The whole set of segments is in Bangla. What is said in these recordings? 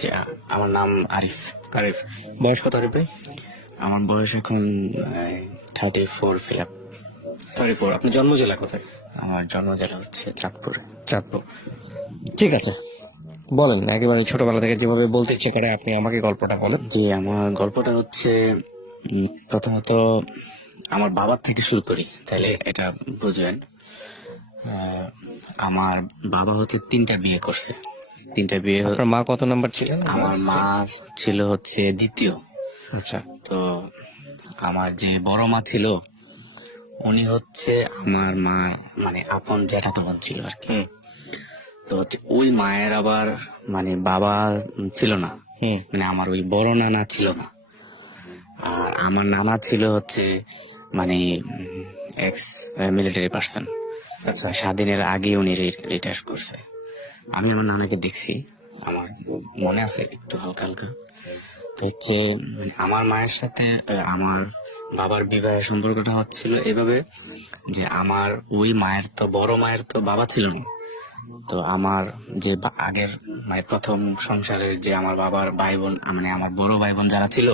জি, আমার নাম আরিফ। আরিফ, বয়স কত আরিফ ভাই? আমার বয়স এখন 34 ফিল আপ। 34। আপনার জন্ম জেলা কোথায়? আমার জন্ম জেলা হচ্ছে চাঁদপুর। চাঁদপুর। ঠিক আছে, বলেন একেবারে ছোটবেলা থেকে যেভাবে বলতে ইচ্ছে করে আপনি আমাকে গল্পটা বলেন। জি, আমার গল্পটা হচ্ছে প্রথমত আমার বাবার থেকে শুরু করি, তাহলে এটা বুঝবেন। আমার বাবা হচ্ছে 3টা বিয়ে করছে। 3টা বিয়ে আপনার মা কত নাম্বার ছিলেন? আমার মা ছিল হচ্ছে দ্বিতীয়। আচ্ছা। তো আমার যে বড় মা ছিল উনি হচ্ছে আমার মা মানে আপন জ্যাঠাতো বোন ছিল আর কি। হুম তো হচ্ছে ওই মায়ের আবার মানে বাবা ছিল না, হুম মানে আমার ওই বড় নানা ছিল না। আর আমার নানা ছিল হচ্ছে মানে এক্স মিলিটারি পার্সন। আচ্ছা। স্বাধীনের আগে উনি রিটায়ার করছে। আমি আমার নানাকে দেখছি, আমার মনে আছে একটু হালকা হালকা। তো হচ্ছে মানে আমার মায়ের সাথে আমার বাবার বিবাহের সম্পর্কটা হচ্ছিল এভাবে যে আমার ওই মায়ের তো বড় মায়ের তো বাবা ছিল না। তো আমার যে আগের মানে প্রথম সংসারের যে আমার বাবার ভাই বোন মানে আমার বড় ভাই বোন যারা ছিল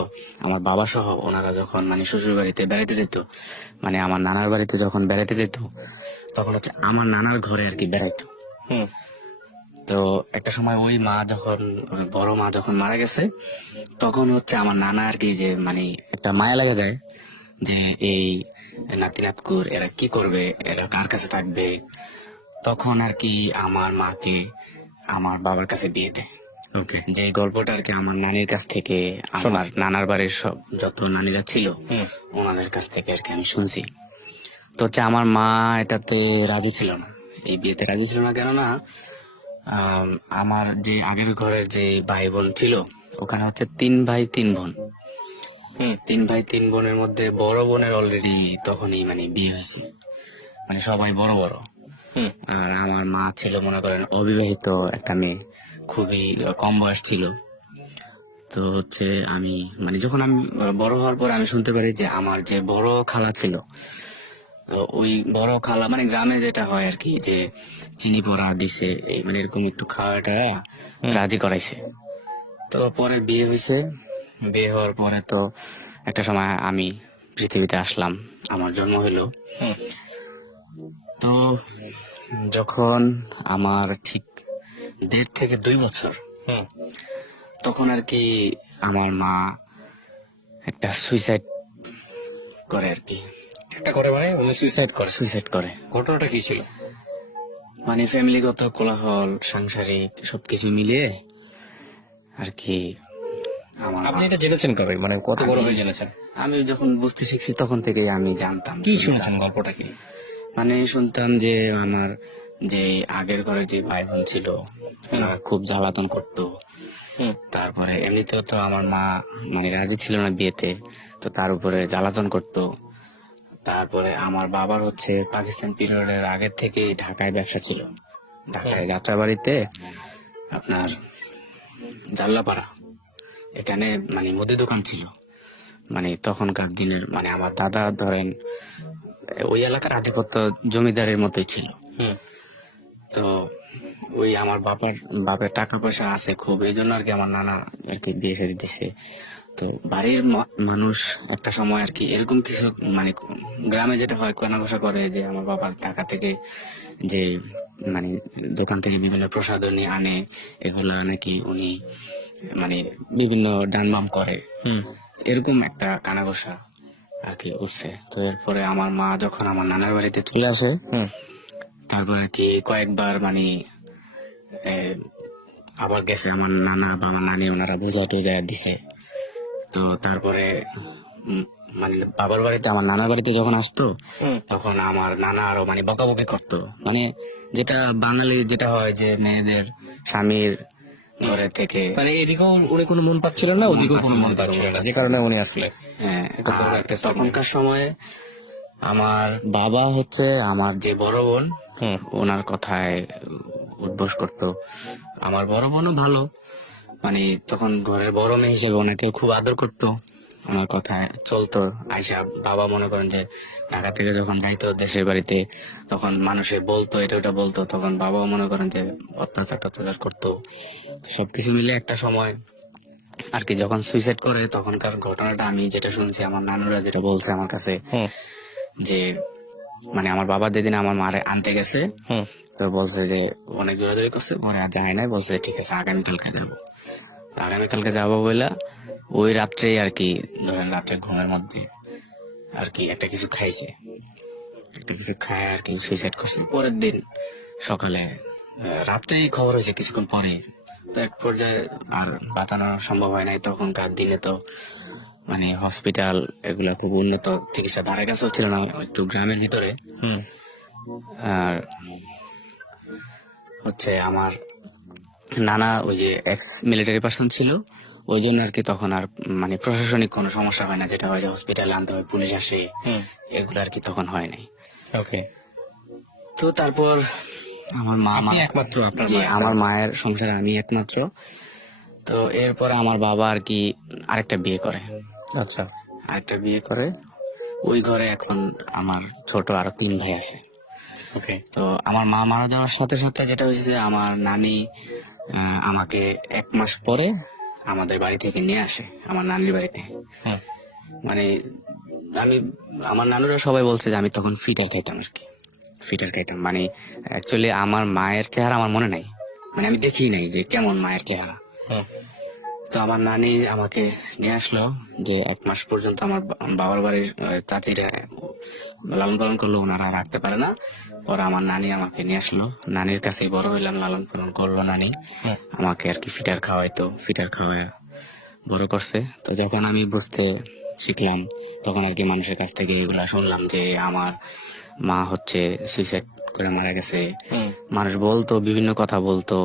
আমার বাবা সহ, ওনারা যখন মানে শ্বশুর বাড়িতে বেড়াইতে যেত, মানে আমার নানার বাড়িতে যখন বেড়াইতে যেত, তখন হচ্ছে আমার নানার ঘরে আর কি বেড়াইতো। হুম তো একটা সময় ওই মা যখন বড় মা যখন মারা গেছে, তখন হচ্ছে আমার নানা আর কি যে মানে একটা মায়া লাগা যায় যে এই নাতি নাতকুর এরা কি করবে, এরা কার কাছে থাকবে। তখন আর কি আমার মাকে আমার বাবার কাছে বিয়ে দেয়। ওকে। যে গল্পটা আর কি আমার নানির কাছ থেকে, আমার নানার বাড়ির সব যত নানিরা ছিল ওনাদের কাছ থেকে আর কি আমি শুনছি। তো হচ্ছে আমার মা এটাতে রাজি ছিল না, এই বিয়েতে রাজি ছিল না। কেননা আমার যে আগের ঘরের যে ভাই বোন ছিল ওখানে হচ্ছে 3 ভাই 3 বোন। হুম 3 ভাই 3 বোনের মধ্যে বড় বোনের অলরেডি তখনই মানে বিয়ে হয়েছে, মানে সবাই বড় বড়। হুম আর আমার মা ছিল মনে করেন অবিবাহিত একটা মেয়ে, খুবই কম বয়স ছিল। তো হচ্ছে আমি মানে যখন আমি বড় হওয়ার পর আমি শুনতে পারি যে আমার যে বড় খালা ছিল, তো ওই বড় খালা মানে গ্রামে যেটা হয় আর কি যে চিনি পোড়া দিছে, এই মানে এরকম একটু খাওয়াটা রাজি করাইছে। তো পরে বিয়ে হয়েছে। বিয়ে হওয়ার পরে তো একটা সময় আমি পৃথিবীতে আসলাম, আমার জন্ম হইলো। হুম তো যখন আমার ঠিক 1.5 থেকে 2 বছর, হুম তখন আর কি আমার মা একটা সুইসাইড করে আর কি। এটা করে মানে উনি সুইসাইড করে? সুইসাইড করে ঘটনাটা কি ছিল? মানে ফ্যামিলিগত কোলাহল, সাংসারিক সবকিছু মিলিয়ে আর কি আমার আপনি এটা জেনেছেন কবে, মানে কত বড় হয়ে আমি- জেনেছেন? আমি যখন বুঝতে শিখছি তখন থেকেই আমি জানতাম। কি শুনেছেন, গল্পটা কি? মানে শুনতাম যে আমার যে আগের ঘরে যে ভাই বোন ছিল ওনারা খুব জ্বালাতন করতো। হুম তারপরে এমনিতেও তো আমার মা মানে রাজি ছিল না বিয়েতে, তো তার উপরে জ্বালাতন করতো। তারপরে আমার বাবার হচ্ছে পাকিস্তান পিরিয়ডের আগের থেকেই ঢাকায় ব্যবসা ছিল, ঢাকায় যাত্রাবাড়িতে আপনার জাল্লাপাড়া এখানে মানে মুদি দোকান ছিল। মানে তখনকার দিনের মানে আমার দাদা ধরেন ওই এলাকার আধিপত্য জমিদারের মতোই ছিল। হুম তো ওই আমার বাপের টাকা পয়সা আছে খুব, এই জন্য আর কি আমার নানা আর কি বিয়ে শাদী দিছে। তো বাড়ির মানুষ একটা সময় আর কি এরকম কিছু মানে গ্রামে যেটা হয় কেনাঘোষা করে যে আমার বাবা টাকা থেকে যে মানে দোকান থেকে বিভিন্ন প্রসাধনী আনে, এগুলা নাকি উনি মানে বিভিন্ন ডানবাম করে, হুম এরকম একটা কানাঘোষা আর কি উঠছে। তো এরপরে আমার মা যখন আমার নানার বাড়িতে চলে আসে, হুম তারপরে কি কয়েকবার মানে এ, আবার গেছে আমার নানা বা আমার নানি, ওনারা বোঝা টোঝা দিছে। তো তারপরে মানে বাবার বাড়িতে আমার নানার বাড়িতে যখন আসতো হুম তখন আমার নানা আরো মানে বকাবকি করতো, মানে যেটা বাঙালি যেটা হয় যে মেয়েদের স্বামীর ঘরে থেকে মানে এদিকেও উনি কোনো মন পাচ্ছিলেন না, ওদিকেও কোনো মন পাচ্ছিলেন না, যে কারণে উনি আসলে হ্যাঁ। আর তখনকার সময়ে আমার বাবা হচ্ছে আমার যে বড় বোন হুম ওনার কথায় উঠবোস করতো। আমার বড় বোনও ভালো, মানে তখন ঘরের বড় মেয়ে হিসেবে ওনাকে খুব আদর করতো, আমার কথা চলতো। আইসা বাবা মনে করেন যে ঢাকা থেকে যখন যাইতো দেশের বাড়িতে, তখন মানুষে বলতো এটা ওটা বলতো, তখন বাবাও মনে করেন যে অত্যাচার টত্যাচার করতো। সবকিছু মিলে একটা সময় আর কি যখন সুইসাইড করে, তখনকার ঘটনাটা আমি যেটা শুনছি, আমার নানুরা যেটা বলছে আমার কাছে, হুম যে মানে আমার বাবা যেদিন আমার মারে আনতে গেছে, হুম তো বলছে যে অনেক জোরাজোরি করছে, পরে আর যায় নাই, বলছে ঠিক আছে আগামীকালকে যাবো। আগামীকালকে যাবো বলে ওই রাত্রেই আর কি, ধরেন রাত্রে ঘুমের মধ্যে আর কি একটা কিছু খাইছে, একটা কিছু খায় আর কি সুইসাইড করছে। পরের দিন সকালে রাত্রেই খবর হয়েছে কিছুক্ষণ পরে। তো এক পর্যায়ে আর বাঁচানো সম্ভব হয় নাই। তখনকার দিনে তো মানে হসপিটাল এগুলা খুব উন্নত চিকিৎসা ধারে কাছেও ছিল না, একটু গ্রামের ভিতরে। হুম আর হচ্ছে আমার নানা ওই যে এক্স মিলিটারি পার্সন ছিল, ওই জন্য আর কি তখন আর মানে প্রশাসনিক কোনো সমস্যা হয় না, যেটা হয় যে হসপিটালে আনতে হয়, পুলিশ আসে, হুম এগুলো আর কি তখন হয় নাই। ওকে। তো তারপর আমার মা আপনি একমাত্র আপনার জি, মায়ের আমার মায়ের সংসারে আমি একমাত্র। তো এরপরে আমার বাবা আর কি আরেকটা বিয়ে করে, আচ্ছা আরেকটা বিয়ে করে। ওই ঘরে এখন আমার ছোট আরো 3 ভাই আছে। ওকে। তো আমার মা মারা যাওয়ার সাথে সাথে যেটা হয়েছে যে আমার নানি আমাকে 1 মাস পরে আমাদের বাড়ি থেকে নিয়ে আসে, আমার নানির বাড়িতে। হুম মানে আমি, আমার নানুরা সবাই বলছে যে আমি তখন ফিটার খাইতাম আর কি, ফিটার খাইতাম। মানে অ্যাকচুয়ালি আমার মায়ের চেহারা আমার মনে নাই, মানে আমি দেখি নাই যে কেমন মায়ের চেহারা। হুম তো আমার নানি আমাকে নিয়ে আসলো, যে 1 মাস পর্যন্ত আমার বাবার বাড়ির চাচিরা লালন পালন করলো, ওনারা রাখতে পারে না। পরে আমার নানি আমাকে নিয়ে আসলো, নানির কাছেই বড় হইলাম, লালন পালন করলো নানি হুম আমাকে আর কি, ফিটার খাওয়াইতো, ফিটার খাওয়ায় বড় করছে। তো যখন আমি বুঝতে শিখলাম, তখন আর কি মানুষের কাছ থেকে এগুলা শুনলাম যে আমার মা হচ্ছে সুইসাইড করে মারা গেছে। হুম মানুষ বলতো, বিভিন্ন কথা বলতো।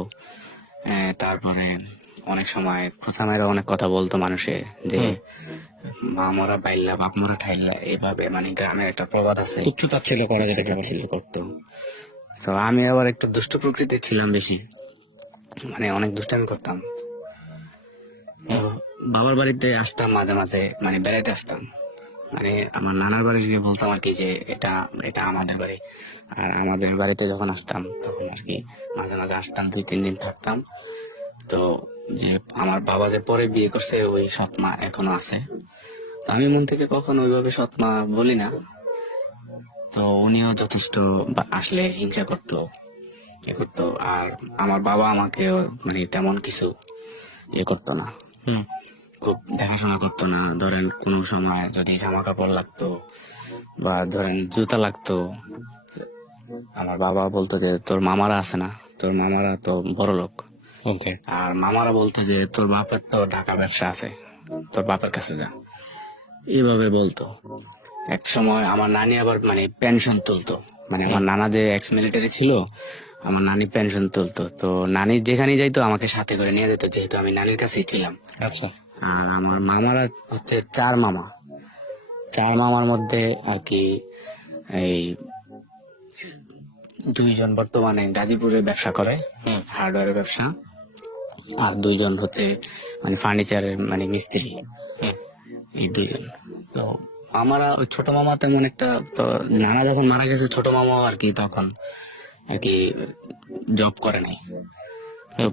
তারপরে অনেক সময় খোঁচা মেয়েরা অনেক কথা বলতো মানুষে, যে মা মরা বাইল্লা বাপ মরা ঠাইল্লা, এইভাবে মানে গ্রামের একটা প্রবাদ আছে, তুচ্ছ তাচ্ছিল্য করা যেটাকে বলে। ছিল করতো। তো আমি আবার একটু দুষ্ট প্রকৃতির ছিলাম বেশি, মানে অনেক দুষ্টামি করতাম। তো বাবার বাড়িতে আসতাম মাঝে মাঝে, মানে বেড়াইতে আসতাম, মানে আমার নানার বাড়ি গিয়ে বলতাম আর কি যে এটা এটা আমাদের বাড়ি। আর আমাদের বাড়িতে যখন আসতাম তখন আর কি মাঝে মাঝে আসতাম, 2-3 দিন থাকতাম। তো যে আমার বাবা যে পরে বিয়ে করছে, ওই সৎমা এখনো আছে। তো আমি মন থেকে কখনো ওইভাবে সৎমা বলি না। তো উনিও যথেষ্ট আসলে হিংসা করতো, ইয়ে করতো। আর আমার বাবা আমাকেও মানে তেমন কিছু ইয়ে করতো না, হুম খুব দেখাশোনা করতো না। ধরেন কোনো সময় যদি জামা কাপড় লাগতো বা ধরেন জুতা লাগতো, আমার বাবা বলতো যে তোর মামারা আছে না, তোর মামারা তো বড় লোক। ওকে। আর মামারা বলতো যে তোর বাপের তো ঢাকা ব্যবসা আছে, তোর বাপের কাছে যা, এইভাবে বলতো। এক সময় আমার নানি আবার মানে পেনশন তুলতো, মানে আমার নানা যে এক্স মিলিটারি ছিল, আমার নানি পেনশন তুলতো। তো নানি যেখানে যাইতো আমাকে সাথে করে নিয়ে যেত, যেহেতু আমি নানির কাছেই ছিলাম। আচ্ছা। আর আমার মামারা হচ্ছে 4 মামা, 4 মামার মধ্যে আর কি এই 2জন বর্তমানে গাজীপুরে ব্যবসা করে, হুম হার্ডওয়্যারের ব্যবসা। আর 2জন হচ্ছে মানে ফার্নিচারের মানে মিস্ত্রি, হুম এই 2জন। তো আমরা ওই ছোট মামা তেমন একটা, তো নানা যখন মারা গেছে ছোট মামাও আর কি তখন আর কি জব করে নাই। তো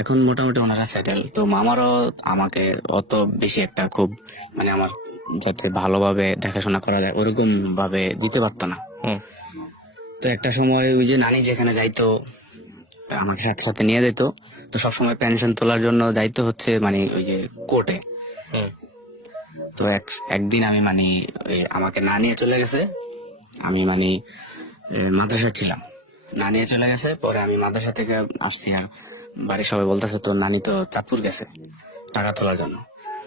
এখন মোটামুটি ওনারা সেটেল। তো মামারও আমাকে অত বেশি একটা খুব মানে আমার যাতে ভালোভাবে দেখাশোনা করা যায় ওরকম ভাবে দিতে পারতো না। হুম তো একটা সময় ওই যে নানি যেখানে যাইতো আমাকে সাথে সাথে নিয়ে যেত। তো সবসময় পেনশন তোলার জন্য যাইতো হচ্ছে মানে ওই যে কোর্টে। হুম তো একদিন আমি মানে আমাকে না নিয়ে চলে গেছে, আমি মানে মাদ্রাসা ছিলাম, না নিয়ে চলে গেছে। পরে আমি মাদ্রাসা থেকে আসছি, আর বাড়ির সবাই বলতেছে তোর নানি তো চাঁদপুর গেছে টাকা তোলার জন্য।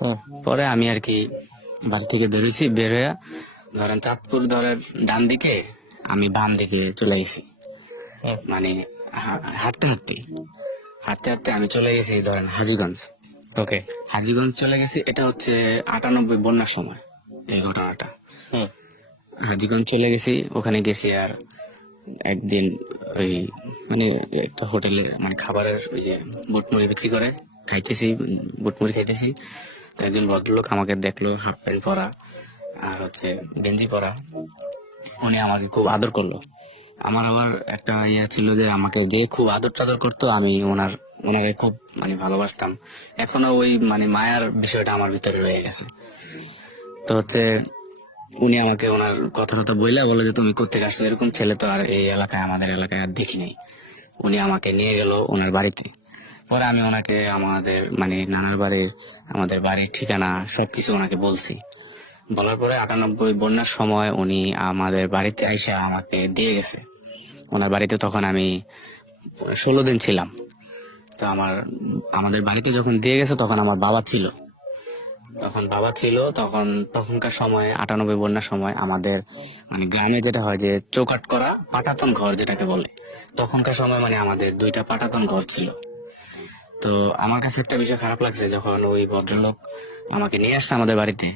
হুম পরে আমি আর কি বাড়ি থেকে বেরোইছি, বের হয়ে ধরেন চাঁদপুর ধরেন ডান দিকে, আমি বাম দিকে চলে গেছি। হুম মানে হাঁটতে হাঁটতে হাঁটতে হাঁটতে আমি চলে গেছি ধরেন হাজীগঞ্জ। ওকে। হাজীগঞ্জ চলে গেছি, এটা হচ্ছে 98 বন্যার সময় এই ঘটনাটা। হুম হাজীগঞ্জ চলে গেছি, ওখানে গেছি। আর একদিন ওই মানে একটা হোটেলে মানে খাবারের ওই যে বুটমুড়ি বিক্রি করে, খাইতেছি, বুটমুড়ি খাইতেছি। তো তো একজন ভদ্রলোক আমাকে দেখলো হাফ প্যান্ট পরা আর হচ্ছে গেঞ্জি পরা, উনি আমাকে খুব আদর করলো। আমার আবার একটা ইয়ে ছিল যে আমাকে যে খুব আদর টাদর করতো, আমি ওনারে খুব মানে ভালোবাসতাম। এখনো ওই মানে মায়ার বিষয়টা আমার ভিতরে রয়ে গেছে। তো হচ্ছে উনি আমাকে ওনার কথা টথা বইলা বলে যে তুমি কোত্থেকে আসছো, এরকম ছেলে তো আর এই এলাকায় আমাদের এলাকায় আর দেখি নাই। উনি আমাকে নিয়ে গেল ওনার বাড়িতে। পরে আমি ওনাকে আমাদের মানে নানার বাড়ির আমাদের বাড়ির ঠিকানা সবকিছু ওনাকে বলছি। বলার পরে 98 বন্যার সময় উনি আমাদের বাড়িতে আইসা আমাকে দিয়ে গেছে। ওনার বাড়িতে তখন আমি 16 দিন ছিলাম। তো আমাদের বাড়িতে যখন দিয়ে গেছে তখন আমার বাবা ছিল। তখনকার সময় 98 বন্যার সময় আমাদের মানে গ্রামে যেটা হয় যে চৌকাট করা পাটাতন ঘর যেটাকে বলে, তখনকার সময় মানে আমাদের 2টা পাটাতন ঘর ছিল। তো আমার কাছে একটা বিষয় খারাপ লাগছে, যখন ওই ভদ্রলোক আমাকে নিয়ে আসছে আমাদের বাড়িতে,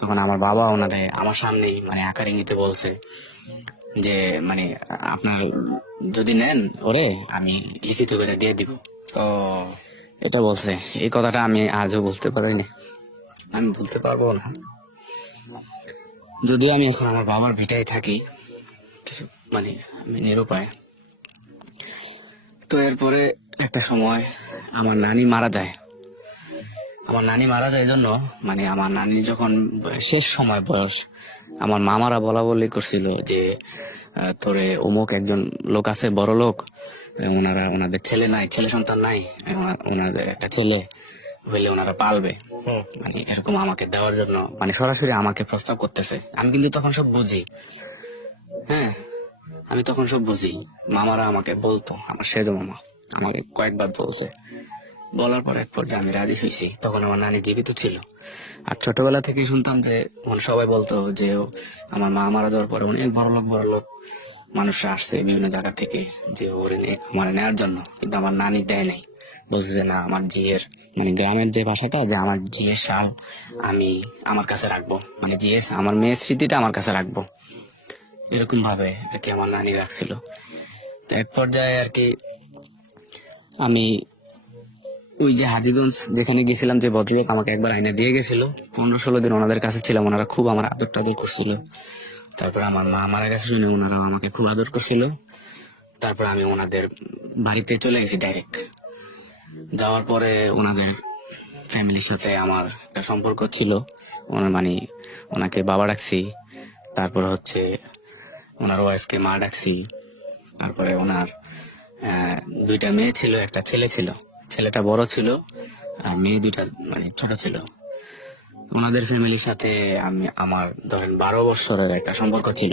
তখন আমার বাবা ওনারে আমার সামনেই মানে আকার ইঙ্গিতে বলছে যে মানে আপনার যদি নেন ওরে আমি লিখিত করে দিয়ে দিব। ও এটা বলছে। এই কথাটা আমি আজও বলতে পারিনি, আমি বলতে পারবো না। যদিও আমি এখন আমার বাবার ভিটায় থাকি, কিছু মানে আমি নিরুপায়। তো এরপরে একটা সময় আমার নানি মারা যায়। জন্য মানে আমার নানির যখন শেষ সময় বয়স, আমার মামারা বলা বলি করছিল যে তোরে অমুক একজন লোক আছে, বড় লোক, ওনাদের ছেলে সন্তান নাই, ওনাদের একটা ছেলে হইলে ওনারা পালবে, মানে এরকম আমাকে দেওয়ার জন্য মানে সরাসরি আমাকে প্রস্তাব করতেছে। আমি কিন্তু তখন সব বুঝি, হ্যাঁ আমি তখন সব বুঝি। মামারা আমাকে বলতো, আমার সেজ মামা আমাকে কয়েকবার বলছে। বলার পর এক পর্যায়ে আমি রাজি হয়েছি। তখন আমার নানি জীবিত ছিল। আর ছোটবেলা থেকে শুনতাম যে মানে সবাই বলতো যে আমার মা মারা যাওয়ার পরে অনেক বড় লোক মানুষরা আসছে বিভিন্ন জায়গা থেকে যে আমার নেওয়ার জন্য, কিন্তু আমার নানি দেয় নাই। বলছে যে না, আমার জিয়ের মানে গ্রামের যে ভাষাটা, যে আমার জিয়ের শাল আমি আমার কাছে রাখবো, মানে জিএস আমার মেয়ের স্মৃতিটা আমার কাছে রাখবো, এরকম ভাবে আর কি আমার নানি রাখছিল। তো এক পর্যায়ে আর কি আমি ওই যে হাজীগঞ্জ যেখানে গেছিলাম, যে ভদ্রলোক আমাকে একবার আইনা দিয়ে গেছিল, 15-16 দিন ওনাদের কাছে ছিলাম। ওনারা খুব আমার আদর টাদর করছিল। তারপরে আমার মা মারা গেছে শুনে ওনারাও আমাকে খুব আদর করছিল। তারপর আমি ওনাদের বাড়িতে চলে গেছি ডাইরেক্ট। যাওয়ার পরে ওনাদের ফ্যামিলির সাথে আমার একটা সম্পর্ক ছিল। মানে ওনাকে বাবা ডাকছি, তারপর হচ্ছে ওনার ওয়াইফকে মা ডাকছি। তারপরে ওনার 2টা মেয়ে ছিল, একটা ছেলে ছিল। ছেলেটা বড় ছিল আর মেয়ে 2টা মানে ছোট ছিল। ওনাদের ফ্যামিলির সাথে আমার ধরেন 12 বছরের একটা সম্পর্ক ছিল।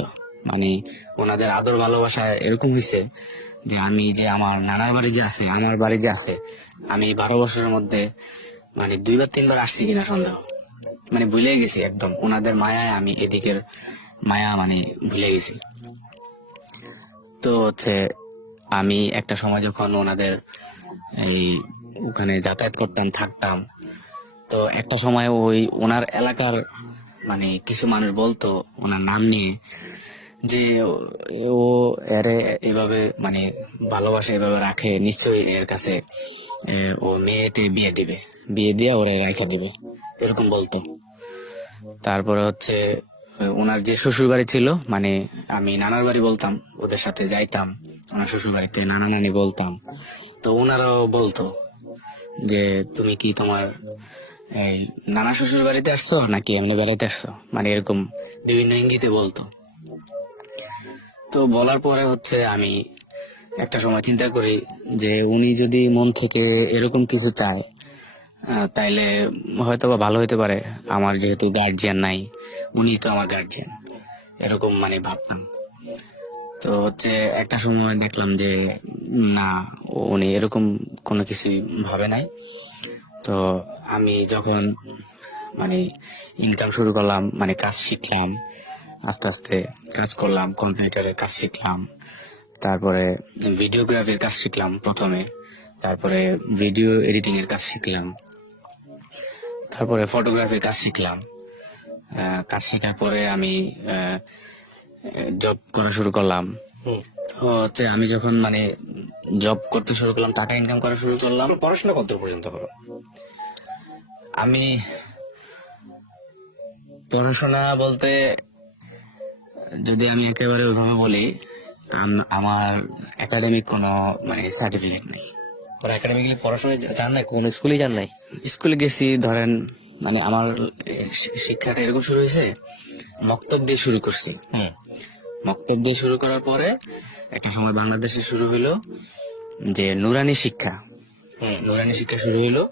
মানে ওনাদের আদর ভালোবাসা এরকম হয়েছে যে আমি যে আমার নানার বাড়ি যে আছে, আমার বাড়ি যে আছে, আমি 12 বছরের মধ্যে মানে 2 বা 3 বার আসছি কিনা সন্দেহ, মানে ভুলে গেছি একদম। ওনাদের মায়ায় আমি এদিকের মায়া মানে ভুলে গেছি। তো হচ্ছে আমি একটা সময় যখন ওনাদের এই ওখানে যাতায়াত করতাম, থাকতাম, তো একটা সময় ওই ওনার এলাকার মানে কিছু মানুষ বলতো ওনার নাম নিয়ে যে ও এরে এভাবে মানে ভালোবাসা এভাবে রাখে, নিশ্চয়ই এর কাছে ও মেয়েটে বিয়ে দিয়ে ওরে রাখা দিবে, এরকম বলতো। তারপরে হচ্ছে ওনার যে শ্বশুর বাড়ি ছিল, মানে আমি নানার বাড়ি বলতাম, ওদের সাথে যাইতাম ওনার শ্বশুর বাড়িতে, নানা নানি বলতাম। তো ওনারাও বলতো যে তুমি কি তোমার এই নানা শ্বশুর বাড়িতে আসছো নাকি এমনি বেড়াইতে আসছো, মানে এরকম বিভিন্ন ইঙ্গিতে বলতো। তো বলার পরে হচ্ছে আমি একটা সময় চিন্তা করি যে উনি যদি মন থেকে এরকম কিছু চায়, তাইলে হয়তো বা ভালো হতে পারে। আমার যেহেতু গার্জিয়ান নাই, উনি তো আমার গার্জিয়ান, এরকম মানে ভাবতাম। তো হচ্ছে একটা সময় দেখলাম যে না, উনি এরকম কোনো কিছুই ভাবে নাই। তো আমি যখন মানে ইনকাম শুরু করলাম, মানে কাজ শিখলাম, আস্তে আস্তে কাজ করলাম, কম্পিউটারের কাজ শিখলাম, তারপরে ভিডিওগ্রাফির কাজ শিখলাম প্রথমে, তারপরে ভিডিও এডিটিং এর কাজ শিখলাম, তারপরে ফটোগ্রাফির কাজ শিখলাম। কাজ শেখার পরে আমি জব করা শুরু করলাম। তো হচ্ছে আমি যখন মানে জব করতে শুরু করলাম, টাকা ইনকাম করা শুরু করলাম। পড়াশোনা কত পর্যন্ত করো? আমি পড়াশোনা বলতে যদি আমি একেবারে ওইভাবে বলি, আমার একাডেমিক কোনো মানে সার্টিফিকেট নেই। মানে একাডেমিক্যালি পড়াশোনা যান নাই, কোন স্কুলে যান নাই? স্কুলে গেছি, ধরেন মানে আমার শিক্ষাটা এরকম শুরু হয়েছে, মক্তব দিয়ে শুরু করছি। মক্তব দিয়ে শুরু করার পরে একটা সময় বাংলাদেশে শুরু হইলো যে নুরানি শিক্ষা। নুরানি শিক্ষা শুরু হইলো।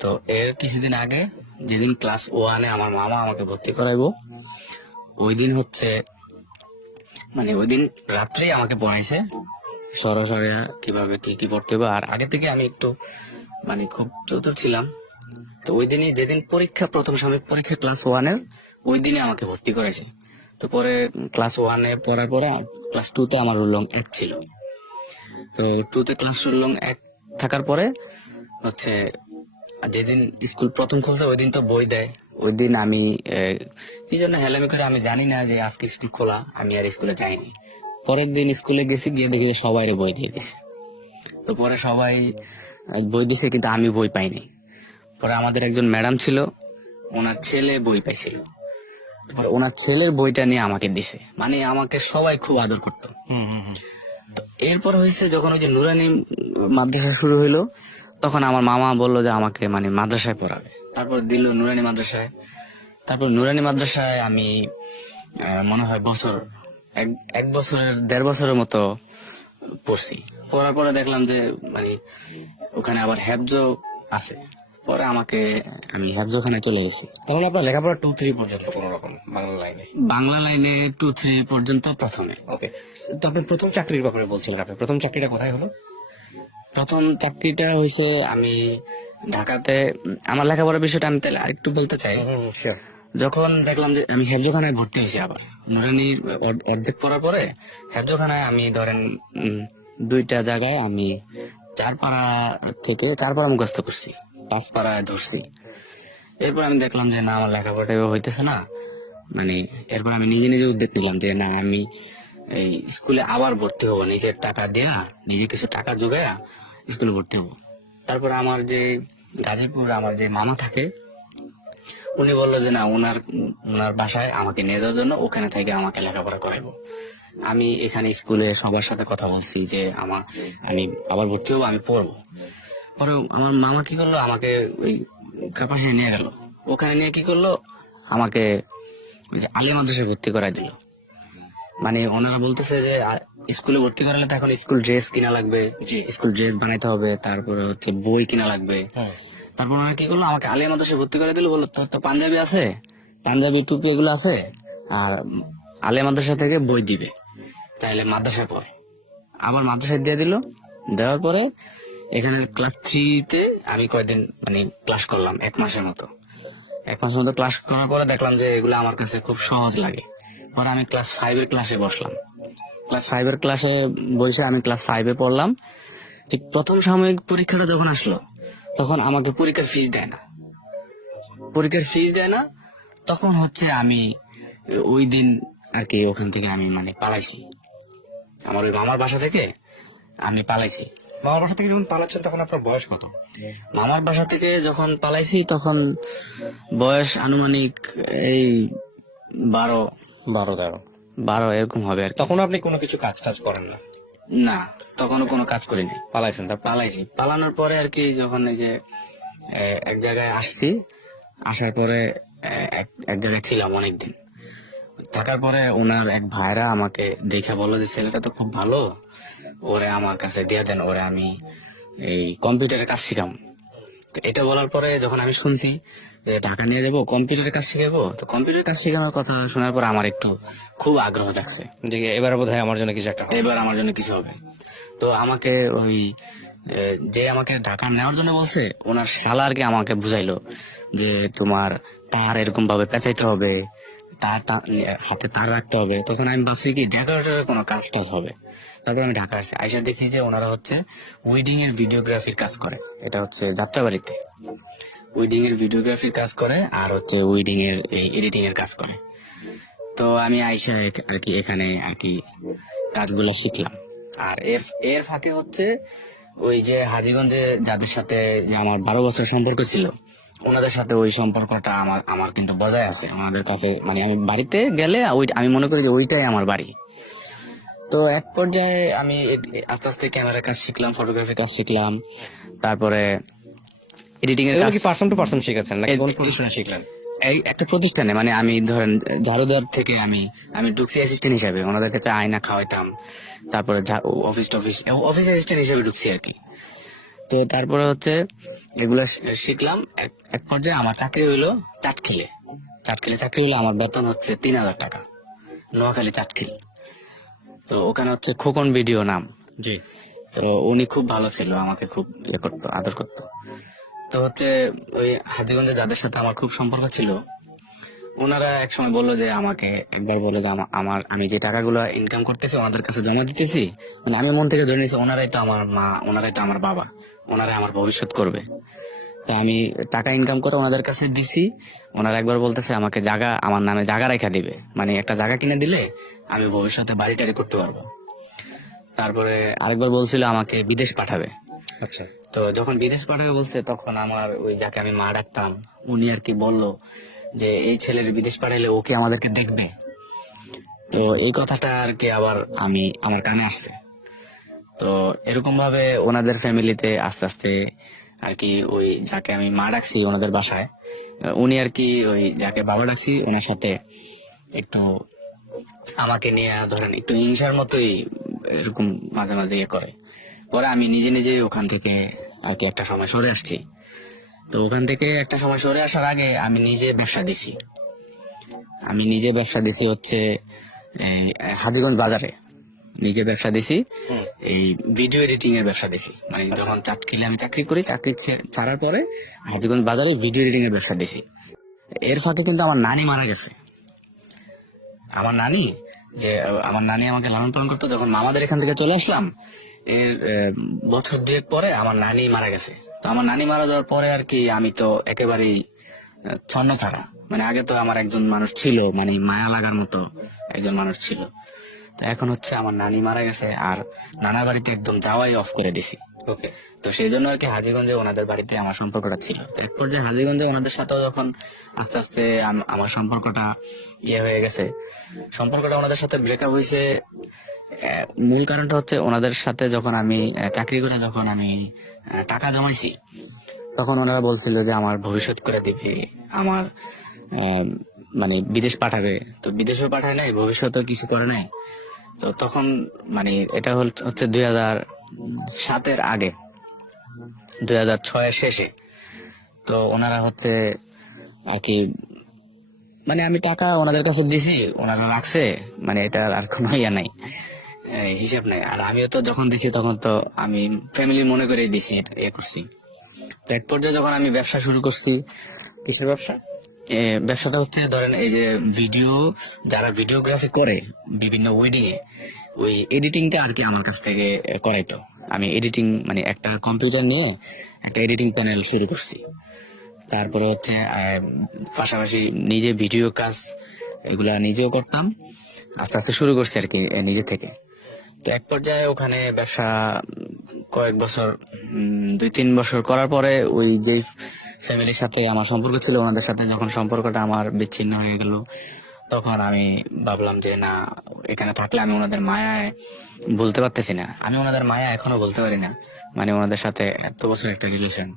তো এর কিছুদিন আগে যেদিন ক্লাস 1-এ আমার মামা আমাকে ভর্তি করাইবো, ওই দিন হচ্ছে মানে ওই দিন রাত্রে আমাকে পড়াইছে সরাসরি কিভাবে কি কি পড়তে হবে। আর আগে থেকে আমি একটু মানে খুব চতুর ছিলাম। তো ওই দিনই যেদিন পরীক্ষা, প্রথম সাময়িক পরীক্ষা ক্লাস 1-এর, ওই দিনই আমাকে ভর্তি করাইছে। তো পরে ক্লাস 1-এ পড়ার পরে ক্লাস 2-তে আমার রোল নং 1 ছিল। তো 2-তে ক্লাস রোল নং 1 থাকার পরে হচ্ছে যেদিন স্কুল প্রথম খুলছে ওই দিন তো বই দেয়। ওই দিন আমি কি জন্য হেলামি করে আমি জানি না যে আজকে স্কুল খোলা, আমি আর স্কুলে যাইনি। পরের দিন স্কুলে গেছি, গিয়ে দেখি যে সবাই বই দিয়ে দিয়েছে। তো পরে সবাই বই দিছে কিন্তু আমি বই পাইনি। পরে আমাদের একজন ম্যাডাম ছিল, ওনার ছেলে বই পাইছিল। তারপর ওনার ছেলের বইটা নিয়ে আমাকে দিছে, মানে আমাকে সবাই খুব আদর করতো। তো এরপর হয়েছে যখন ওই যে নুরানি মাদ্রাসা শুরু হইলো, তখন আমার মামা বললো যে আমাকে মানে মাদ্রাসায় পড়াবে। তারপর দিল নুরানি মাদ্রাসায়। তারপর নুরানি মাদ্রাসায় আমি মনে হয় এক বছরের 1.5 বছরের মতো পড়ছি। পড়ার পরে দেখলাম যে মানে ওখানে আবার হেফজ আছে। পরে আমি হেফজখানে চলে গেছি। তার মানে আপনার লেখাপড়া 2-3 পর্যন্ত কোন রকম বাংলা লাইনে? বাংলা লাইনে 2-3 পর্যন্ত প্রথমে। ওকে। তো আপনি প্রথম চাকরির ব্যাপারে বলছিলেন, আপনি প্রথম চাকরিটা কোথায় হলো? প্রথম চাকরিটা হয়েছে আমি ঢাকাতে। আমার লেখাপড়ার বিষয়টা আমি তাহলে আরেকটু বলতে চাই। শিওর। যখন দেখলাম যে আমি হেফজখানায় ভর্তি হয়েছি, আবার নুরানির অর্ধেক পড়ার পরে হেফজখানায় আমি ধরেন 2টা জায়গায় আমি 4 পারা থেকে 4 পারা মুখস্থ করছি, 5 পারা ধরছি। এরপর আমি দেখলাম যে না, আমার লেখাপড়াটা এভাবে হইতেছে না। মানে এরপর আমি নিজে নিজে উদ্যোগ নিলাম যে না, আমি এই স্কুলে আবার ভর্তি হবো, নিজের টাকা দিয়ে, নিজে কিছু টাকা জোগায় স্কুলে ভর্তি হবো। তারপর আমার যে গাজীপুর আমার যে মামা থাকে, উনি বললো যে না, ওনার বাসায় আমাকে নিয়ে যাওয়ার জন্য, ওখানে থেকে আমাকে লেখাপড়া করাইবো। আমি এখানে স্কুলে সবার সাথে কথা বলছি যে আমি আবার ভর্তি হবো, আমি পড়বো। পরে আমার মামা কি করলো, আমাকে ওই কাপাসে নিয়ে গেল। ওখানে নিয়ে কি করলো, আমাকে ওই যে আলিয়া মাদ্রাসায় ভর্তি করাই দিল। মানে ওনারা বলতেছে যে স্কুলে ভর্তি করালে তো এখন স্কুল ড্রেস কিনা লাগবে, স্কুল ড্রেস বানাইতে হবে, তারপরে হচ্ছে বই কিনা লাগবে। তারপর ওনারা কি করলো, আমাকে আলিয়া মাদ্রাসায় ভর্তি করে দিল। বললো তোর তো পাঞ্জাবি আছে, পাঞ্জাবি টুপি এগুলো আছে, আর আলিয়া মাদ্রাসা থেকে বই দিবে, তাহলে মাদ্রাসায় পড়। আবার মাদ্রাসায় দিয়ে দিল। দেওয়ার পরে এখানে ক্লাস 3-তে আমি কয়েকদিন মানে ক্লাস করলাম 1 মাসের মতো। 1 মাসের মতো ক্লাস করার পরে দেখলাম যে এগুলো আমার কাছে খুব সহজ লাগে। পরে আমি ক্লাস 5-এর ক্লাসে বসলাম। ক্লাস 5-এর ক্লাসে বসে আমি ক্লাস 5-এ পড়লাম। ঠিক প্রথম সাময়িক পরীক্ষাটা যখন আসলো, তখন আমাকে পরীক্ষার ফিস দেয় না। তখন হচ্ছে আমি ওই দিন আর কি ওখান থেকে আমি মানে পালাইছি। আমার ওই মামার বাসা থেকে আমি পালাইছি। মামার বাসা থেকে যখন পালাচ্ছেন তখন আপনার বয়স কত? মামার বাসা থেকে যখন পালাইছি তখন বয়স আনুমানিক এই 12 এরকম হবে আর কি। তখন আপনি কোনো কিছু কাজ টাজ করেন না? না, তখনও কোনো কাজ করিনি, পালাইছেন? পালাইছি। পালানোর পরে আর কি যখন এই যে এক জায়গায় আসছি, আসার পরে এক জায়গায় ছিলাম অনেকদিন। থাকার পরে ওনার এক ভাইরা আমাকে দেখে বললো যে ছেলেটা তো খুব ভালো, ওরে আমার কাছে দিয়ে দেন, ওরে আমি এই কম্পিউটারের কাজ শিখাম। তো এটা বলার পরে যখন আমি শুনছি যে ঢাকা নিয়ে যাবো, কম্পিউটারের কাজ শিখাবো, তো কম্পিউটারের কাজ শেখানোর কথা শোনার পর আমার একটু খুব আগ্রহ জাগছে যে এবার বোধহয় আমার জন্য কিছু একটা হবে, এবার আমার জন্য কিছু হবে। তো আমাকে ওই যে আমাকে ঢাকা নেওয়ার জন্য বলছে, ওনার শালা আর কি আমাকে বুঝাইলো যে তোমার তার এরকম ভাবে পেঁচাইতে হবে, হাতে তার রাখতে হবে। তখন আমি ভাবছি কি ডেকোরেটরের কোনো কাজ টাজ হবে। তারপর আমি ঢাকা আসছি, আইসা দেখি যে ওনারা হচ্ছে ওয়েডিং এর ভিডিওগ্রাফির কাজ করে। এটা হচ্ছে যাত্রাবাড়িতে ওয়েডিং এর ভিডিওগ্রাফির কাজ করে, আর হচ্ছে ওয়েডিং এর এই এডিটিং এর কাজ করে। তো আমি আইসা আর কি এখানে আর কি কাজগুলো শিখলাম। আর এর ফাঁকে হচ্ছে ওই যে হাজীগঞ্জে যাদের সাথে যে আমার 12 বছর সম্পর্ক ছিল, ওনাদের সাথে ওই সম্পর্কটা আমার আমার কিন্তু বজায় আছে ওনাদের কাছে, মানে আমি বাড়িতে গেলে ওই আমি মনে করি যে ওইটাই আমার বাড়ি। তো এক পর্যায়ে আমি আস্তে আস্তে ক্যামেরার কাজ শিখলাম, ফটোগ্রাফির কাজ শিখলাম, তারপরে এডিটিং এর এগুলো কাজ। কি পার্সন টু পার্সন শিখেছেন নাকি কোন প্রতিষ্ঠানে শিখলেন? এই একটা প্রতিষ্ঠানে, মানে আমি ধরেন ঝাড়ুদার থেকে আমি আমি ঢুকছি অ্যাসিস্ট্যান্ট হিসাবে, ওনাদেরকে চা আয়না খাওয়াইতাম, তারপরে অফিস অফিস অ্যাসিস্ট্যান্ট হিসেবে ঢুকছি আর কি। তো তারপরে হচ্ছে এগুলা শিখলাম। এক পর্যায়ে আমার চাকরি হইলো চাটখিলে। চাটখিলে চাকরি হলো, আমার বেতন হচ্ছে 3,000 টাকা, নোয়াখালী চাটখিল। তো ওখানে হচ্ছে খোকন ভিডিও নাম। জি। তো উনি খুব ভালো ছিল, আমাকে খুব ইয়ে করতো, আদর করতো। তো হচ্ছে ওই হাজীগঞ্জে যাদের সাথে আমার খুব সম্পর্ক ছিল, ওনারা একসময় বললো যে আমাকে একবার বললো যে আমার আমি যে টাকাগুলো ইনকাম করতেছি ওনাদের কাছে জমা দিতেছি, মানে আমি মন থেকে ধরে নিয়েছি ওনারাই তো আমার মা, ওনারাই তো আমার বাবা, ওনারাই আমার ভবিষ্যৎ করবে। তা আমি টাকা ইনকাম করে ওনাদের কাছে দিছি। ওনারা একবার বলতেছে আমাকে জায়গা, আমার নামে জায়গা রেখা দিবে, মানে একটা জায়গা কিনে দিলে আমি ভবিষ্যতে বাড়ি টাড়ি করতে পারবো। তারপরে আরেকবার বলছিল আমাকে বিদেশ পাঠাবে। আচ্ছা। তো যখন বিদেশ পাঠাবে বলছে, তখন আমার ওই যাকে আমি মা ডাকতাম উনি আর কি বললো যে এই ছেলের বিদেশ পাঠাইলে ওকে আমাদেরকে দেখবে। তো এই কথাটা আর কি আবার আমি আমার কানে আসছে। তো এরকম ভাবে ওনাদের ফ্যামিলিতে আস্তে আস্তে আর কি ওই যাকে আমি মা ডাকছি ওনাদের বাসায়, উনি আর কি ওই যাকে বাবা ডাকছি ওনার সাথে একটু আমাকে নিয়ে ধরেন একটু হিংসার মতোই এরকম মাঝে মাঝে ইয়ে করে। পরে আমি নিজে নিজে ওখান থেকে আর কি একটা সময় সরে আসছি। তো ওখান থেকে একটা সময় সরে আসার আগে আমি নিজে ব্যবসা দিছি। আমি নিজে ব্যবসা দিছি হচ্ছে এই হাজীগঞ্জ বাজারে নিজে ব্যবসা দিছি। এই ভিডিও এডিটিং এর ব্যবসা দিছি, মানে যখন চাটখিলে আমি চাকরি করি, চাকরি ছাড়ার পরে হাজীগঞ্জ বাজারে ভিডিও এডিটিং এর ব্যবসা দিছি। এর ফাঁকে কিন্তু আমার নানি মারা গেছে। আমার নানি আমার নানি আমাকে লালন পালন করতো। যখন মামাদের এখান থেকে চলে আসলাম, এর বছর দুয়েক পরে আমার নানি মারা গেছে। তো আমার নানি মারা যাওয়ার পরে আর কি আমি তো একেবারেই ছন্ন ছাড়া, মানে আগে তো আমার একজন মানুষ ছিল, মানে মায়া লাগার মতো একজন মানুষ ছিল। তো এখন হচ্ছে আমার নানি মারা গেছে, আর নানার বাড়িতে একদম যাওয়াই অফ করে দিছি। ওকে। তো সেই জন্য আর কি হাজীগঞ্জে ওনাদের বাড়িতে আমার সম্পর্কটা ছিল। তো এক পর্যায়ে হাজীগঞ্জে ওনাদের সাথেও যখন আস্তে আস্তে আমার সম্পর্কটা ইয়ে হয়ে গেছে, সম্পর্কটা ওনাদের সাথে ব্রেকআপ হয়েছে। মূল কারণটা হচ্ছে ওনাদের সাথে যখন আমি চাকরি করে যখন আমি টাকা জমাইছি, তখন ওনারা বলছিল যে আমার ভবিষ্যৎ করে দিবে, আমার মানে বিদেশ পাঠাবে। তো বিদেশেও পাঠায় নাই, ভবিষ্যতেও কিছু করে নাই। তো তখন মানে এটা হচ্ছে 2007-এর আগে, 2006-এর শেষে। তো ওনারা হচ্ছে আর কি, মানে আমি টাকা ওনাদের কাছে দিছি, ওনারা রাখছে, মানে এটা আর কোনো ইয়া নাই, হিসাব নাই। আর আমিও তো যখন দিছি তখন তো আমি ফ্যামিলি মনে করেই দিছি, এ করছি। তো এক পর্যায়ে যখন আমি ব্যবসা শুরু করছি। কিসের ব্যবসা? ব্যবসাটা হচ্ছে ধরেন এই যে যারা ভিডিওগ্রাফি করে বিভিন্ন ওয়েডিং এ, ওই এডিটিংটা আর কি আমার কাছ থেকে করাইতো। আমি এডিটিং মানে একটা কম্পিউটার নিয়ে একটা এডিটিং প্যানেল শুরু করছি। তারপরে হচ্ছে পাশাপাশি নিজে ভিডিও কাজ এগুলা নিজেও করতাম। আস্তে আস্তে শুরু করছি আর কি নিজে থেকে। তো এক পর্যায়ে ওখানে ব্যবসা কয়েক বছর 2-3 বছর করার পরে ওই যে ফ্যামিলির সাথে আমার সম্পর্ক ছিল, ওনাদের সাথে যখন সম্পর্কটা আমার বিচ্ছিন্ন হয়ে গেল, তখন আমি ভাবলাম যে না, এখানে থাকলে আমি ওনাদের মায়ায় বলতে পারতেছি না, আমি ওনাদের মায়া এখনো বলতে পারি না, মানে ওনাদের সাথে এত বছর একটা রিলেশন।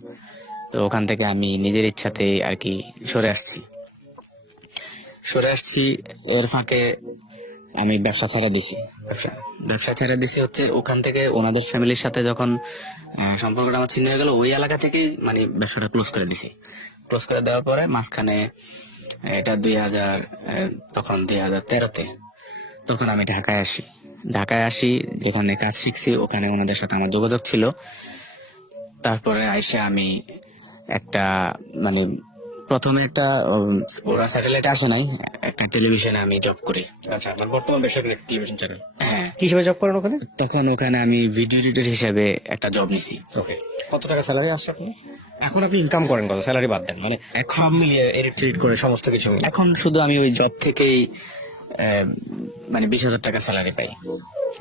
তো ওখান থেকে আমি নিজের ইচ্ছাতে আর কি সরে আসছি। এর ফাঁকে আমি ব্যবসা ছেড়ে দিছি হচ্ছে ওখান থেকে ওনাদের ফ্যামিলির সাথে যখন সম্পর্কটা আমার ছিন্ন হয়ে গেল, ওই এলাকা থেকে মানে ব্যবসাটা ক্লোজ করে দিছি। ক্লোজ করে দেওয়ার পরে মাঝখানে এটা 2013-তে তখন আমি ঢাকায় আসি, যেখানে কাজ শিখছি ওখানে ওনাদের সাথে আমার যোগাযোগ ছিল। তারপরে আইসা আমি একটা মানে প্রথমে একটা ওরা স্যাটেলাইট আসে নাই, একটা টেলিভিশনে আমি জব করি। আচ্ছা, আপনার বর্তমান বেসরকারি একটা টেলিভিশন চ্যানেল। হ্যাঁ, কি হিসেবে জব করেন ওখানে? তখন ওখানে আমি ভিডিও এডিটর হিসেবে একটা জব নিছি। ওকে। কত টাকা স্যালারি আসছে আপনি? এখন আপনি ইনকাম করেন কত? স্যালারি বাদ দেন, মানে সব মিলিয়ে এডিট টেডিট করে সমস্ত কিছু মিলিয়ে। এখন শুধু আমি ওই জব থেকেই মানে 20,000 টাকা স্যালারি পাই।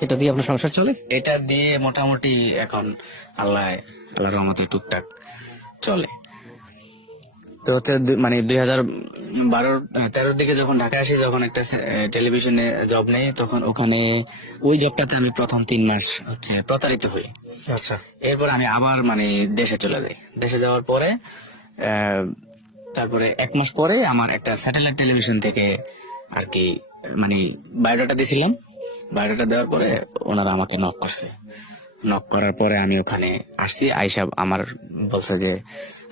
এটা দিয়ে আপনার সংসার চলে? এটা দিয়ে মোটামুটি এখন আল্লাহর রহমতে টুকটাক চলে। তো হচ্ছে মানে 2012-13 দিকে যখন ঢাকা আসি, যখন একটা টেলিভিশনে জব নেই, তখন ওখানে ওই জবটাতে আমি প্রথম 3 মাস হচ্ছে প্রতারিত হই। আচ্ছা। এরপর আমি আবার মানে দেশে চলে যাই। দেশে যাওয়ার পরে তারপরে 1 মাস পরে আমার একটা স্যাটেলাইট টেলিভিশন থেকে আর কি মানে বায়োডাটা দিছিলাম। বায়োডাটা দেওয়ার পরে ওনারা আমাকে নক করছে। নক করার পরে আমি ওখানে আসছি। আইসা আমার বলছে যে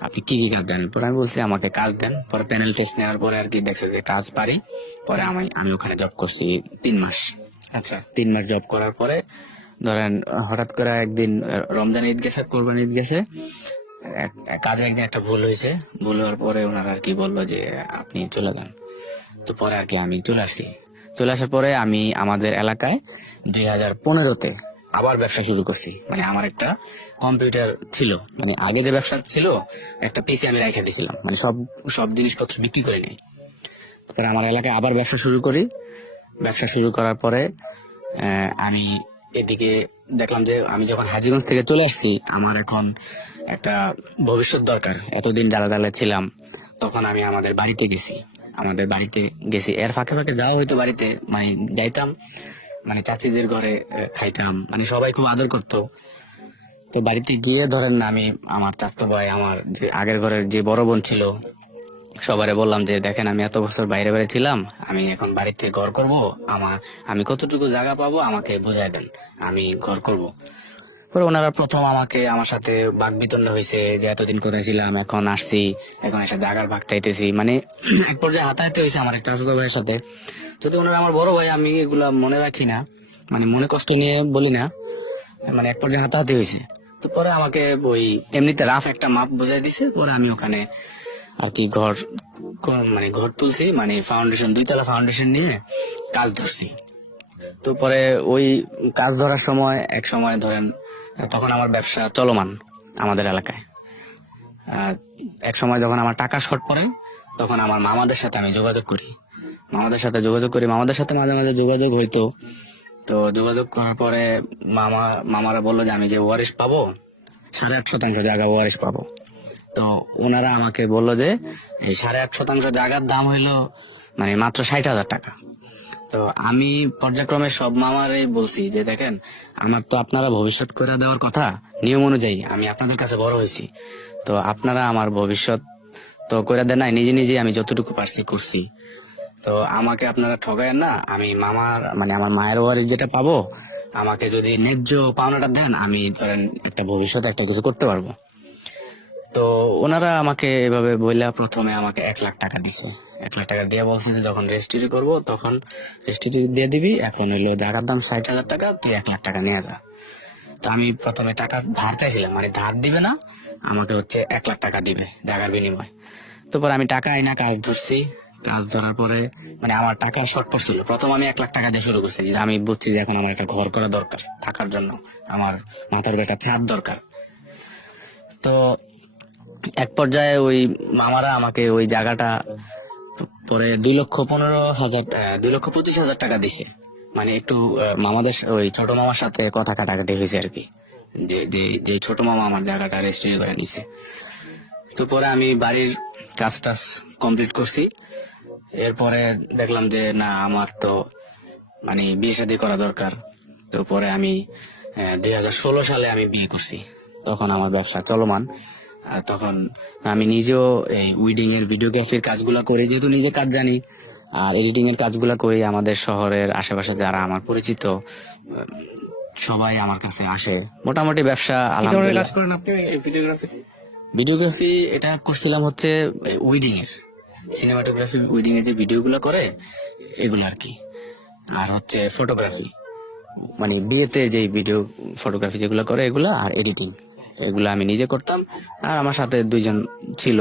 আপনি কি কি কাজ জানেন। পরে আমি বলছি আমাকে কাজ দেন। পরে প্যানেল টেস্ট নেওয়ার পরে আর কি দেখছে যে কাজ পারি। পরে আমি ওখানে জব করছি 3 মাস। আচ্ছা। 3 মাস জব করার পরে ধরেন হঠাৎ করে একদিন রমজান ঈদ গেছে, কোরবানি ঈদ গেছে, কাজে একদিন একটা ভুল হয়েছে। ভুল হওয়ার পরে ওনারা আর কি বললো যে আপনি চলে যান। তো পরে আর কি আমি চলে আসছি। চলে আসার পরে আমি আমাদের এলাকায় 2015-তে আবার ব্যবসা শুরু করছি। মানে আমার একটা কম্পিউটার ছিল, মানে আগে যে ব্যবসা ছিল একটা পিসি আমি রেখে দিয়েছিলাম, মানে সব সব জিনিসপত্র বিক্রি করে নেই। তারপরে আমার এলাকায় আবার ব্যবসা শুরু করি। ব্যবসা শুরু করার পরে আমি এদিকে দেখলাম যে আমি যখন হাজীগঞ্জ থেকে চলে আসছি, আমার এখন একটা ভবিষ্যৎ দরকার। এতদিন ডালা ছিলাম, তখন আমি আমাদের বাড়িতে গেছি। এর ফাঁকে ফাঁকে যাওয়া হয়তো বাড়িতে, মানে যাইতাম, মানে চাচিদের ঘরে খাইতাম, মানে সবাই খুব আদর করতো। তো বাড়িতে গিয়ে ধরেন আমি আমার চাচাতো ভাই, আমার যে আগের ঘরের যে বড় বোন ছিল, সবারে বললাম যে দেখেন আমি এত বছর বাইরে বাইরে ছিলাম, আমি এখন বাড়িতে ঘর করব, আমি কতটুকু জায়গা পাবো আমাকে বুঝাই দেন, আমি ঘর করব। পরে ওনারা প্রথম আমার সাথে বাক বিতন্ড হয়েছে যে এতদিন কোথায় ছিলাম, এখন আসছি, এখন একটা জায়গার ভাগ চাইতেছি, মানে এক পর্যায়ে হাতাহাতি হয়েছে আমার এক চাচাতো ভাইয়ের সাথে। যদি ওনারা আমার বড় ভাই, আমি এগুলা মনে রাখি না, মানে মনে কষ্ট নিয়ে বলি না, মানে এক পর্যায়ে হাতাহাতি হয়েছে। তো পরে আমাকে ওই এমনিতে রাফ একটা মাপ বুঝাই দিছে। পরে আমি ওখানে আর কি মানে ঘর তুলছি, মানে ফাউন্ডেশন, 2 তলা ফাউন্ডেশন নিয়ে কাজ ধরছি। তো পরে ওই কাজ ধরার সময় এক সময় ধরেন তখন আমার ব্যবসা চলমান আমাদের এলাকায়। এক সময় যখন আমার টাকা শর্ট পড়ে, তখন আমার মামাদের সাথে আমি যোগাযোগ করি। মামাদের সাথে মাঝে মাঝে যোগাযোগ হইতো। তো যোগাযোগ করার পরে মামারা বললো যে আমি যে ওয়ারিশ পাবো, 8.5% জায়গা ওয়ারিশ পাবো। তো ওনারা আমাকে বললো যে এই 8.5% জায়গার দাম হইলো মানে মাত্র 60,000 টাকা। তো আমি পর্যায়ক্রমে সব মামারই বলছি যে দেখেন, আমার তো আপনারা ভবিষ্যৎ করে দেওয়ার কথা, নিয়ম অনুযায়ী আমি আপনাদের কাছে বড় হয়েছি, তো আপনারা আমার ভবিষ্যৎ তো করে দেন নাই, নিজে নিজে আমি যতটুকু পারছি করছি। তো আমাকে আপনারা ঠগায়েন না, আমি আমার মায়ের ওয়ারিশ যেটা পাবো, আমাকে যদি ন্যায্য পাওনাটা দেন, আমি ধরেন একটা ভবিষ্যতে একটা কিছু করতে পারবো। তো ওনারা আমাকে এভাবে বললা প্রথমে আমাকে 1 লাখ টাকা দিছে। 1 লাখ টাকা দিয়ে বলছে যে যখন রেজিস্ট্রি করবো তখন রেজিস্ট্রি দিয়ে দিবি, এখন হইলো জায়গার দাম 60,000 টাকা, তুই 1 লাখ টাকা নিয়ে যা। তো আমি প্রথমে টাকা ধার চাইছিলাম, মানে ধার দিবে না, আমাকে হচ্ছে 1 লাখ টাকা দিবে জায়গার বিনিময়। তো পরে আমি টাকা আইনা কাজ ধরছি। কাজ ধরার পরে মানে আমার টাকা শর্ট পড়ছিল। প্রথম আমি 1 লাখ টাকা দিয়ে শুরু করছি, যে আমি বুঝছি যে এখন আমার একটা ঘর করা দরকার, থাকার জন্য আমার মাথার উপর একটা ছাদ দরকার। তো এক পর্যায়ে ওই মামারা আমাকে ওই জায়গাটা পরে 2,25,000 টাকা দিছে। মানে একটু মামাদের ওই ছোট মামার সাথে কথা কাটাকাটি হয়েছে আর কি, যে যে যে ছোট মামা আমার জায়গাটা রেজিস্ট্রি করে নিছে। তো পরে আমি বাড়ির কাজ টাজ কমপ্লিট করছি। এরপরে দেখলাম যে না, আমার তো মানে বিয়ে শাদী করা দরকার। তো পরে আমি 2016 সালে আমি বিয়ে করছি। তখন আমার ব্যবসা চলমান। তখন আমি নিজেও এই উইডিং এর ভিডিওগ্রাফির কাজগুলো করি, যেহেতু নিজে কাজ জানি, আর এডিটিং এর কাজগুলো করি। আমাদের শহরের আশেপাশে যারা আমার পরিচিত সবাই আমার কাছে আসে। মোটামুটি ব্যবসা আলহামদুলিল্লাহ। কাজ করেন আপনি ভিডিওগ্রাফি? ভিডিওগ্রাফি এটা করছিলাম হচ্ছে উইডিং এর, সিনেমাটোগ্রাফি, উইডিং এর যে ভিডিওগুলো করে এগুলো আর কি। আর হচ্ছে ফটোগ্রাফি, মানে বিয়েতে যে ভিডিও ফটোগ্রাফি যেগুলো করে এগুলা, আর এডিটিং এগুলো আমি নিজে করতাম। আর আমার সাথে 2 জন ছিল,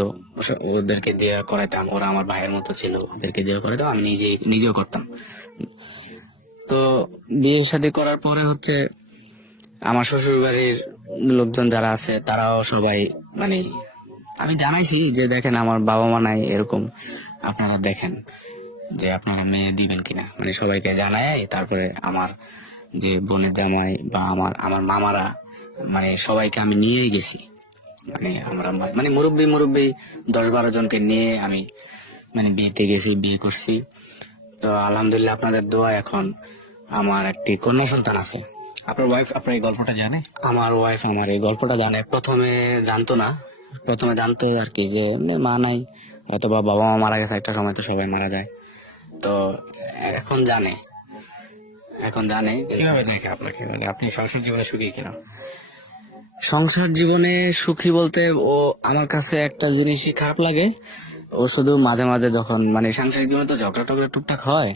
ওদেরকে দিয়ে করাইতাম। ওরা আমার ভাইয়ের মতো ছিল, ওদেরকে দিয়ে করাইতাম, আমি নিজেও করতাম। তো বিয়ে শাদী করার পরে হচ্ছে আমার শ্বশুর বাড়ির লোকজন যারা আছে তারাও সবাই মানে আমি জানাইছি যে দেখেন আমার বাবা মা নাই, এরকম আপনারা দেখেন যে আপনারা মেয়ে দিবেন কিনা, মানে সবাইকে জানাই। তারপরে আমার যে বোনের জামাই বা আমার মামারা, মানে সবাইকে আমি নিয়েই গেছি। মানে আমরা মানে মুরব্বী 10-12 জনকে নিয়ে আমি মানে বিয়েতে গেছি, বিয়ে করছি। তো আলহামদুলিল্লাহ আপনাদের দোয়া এখন আমার একটি কন্যা সন্তান আছে। আপনার ওয়াইফ আপনার এই গল্পটা জানে? আমার ওয়াইফ আমার এই গল্পটা জানে। প্রথমে জানতো না, প্রথমে জানতো আর কি যে এমনি মা নাই, হয়তো বা বাবা মা মারা গেছে, একটা সময় তো সবাই মারা যায়। তো এখন জানে, এখন জানে। কিভাবে দেখে আপনাকে, মানে আপনি সংসার জীবনে সুখী কিনা? সংসার জীবনে সুখী বলতে ও আমার কাছে একটা জিনিসই খারাপ লাগে, ও শুধু মাঝে মাঝে যখন মানে সাংসারিক জীবনে তো ঝগড়া টগড়া টুকটাক হয়,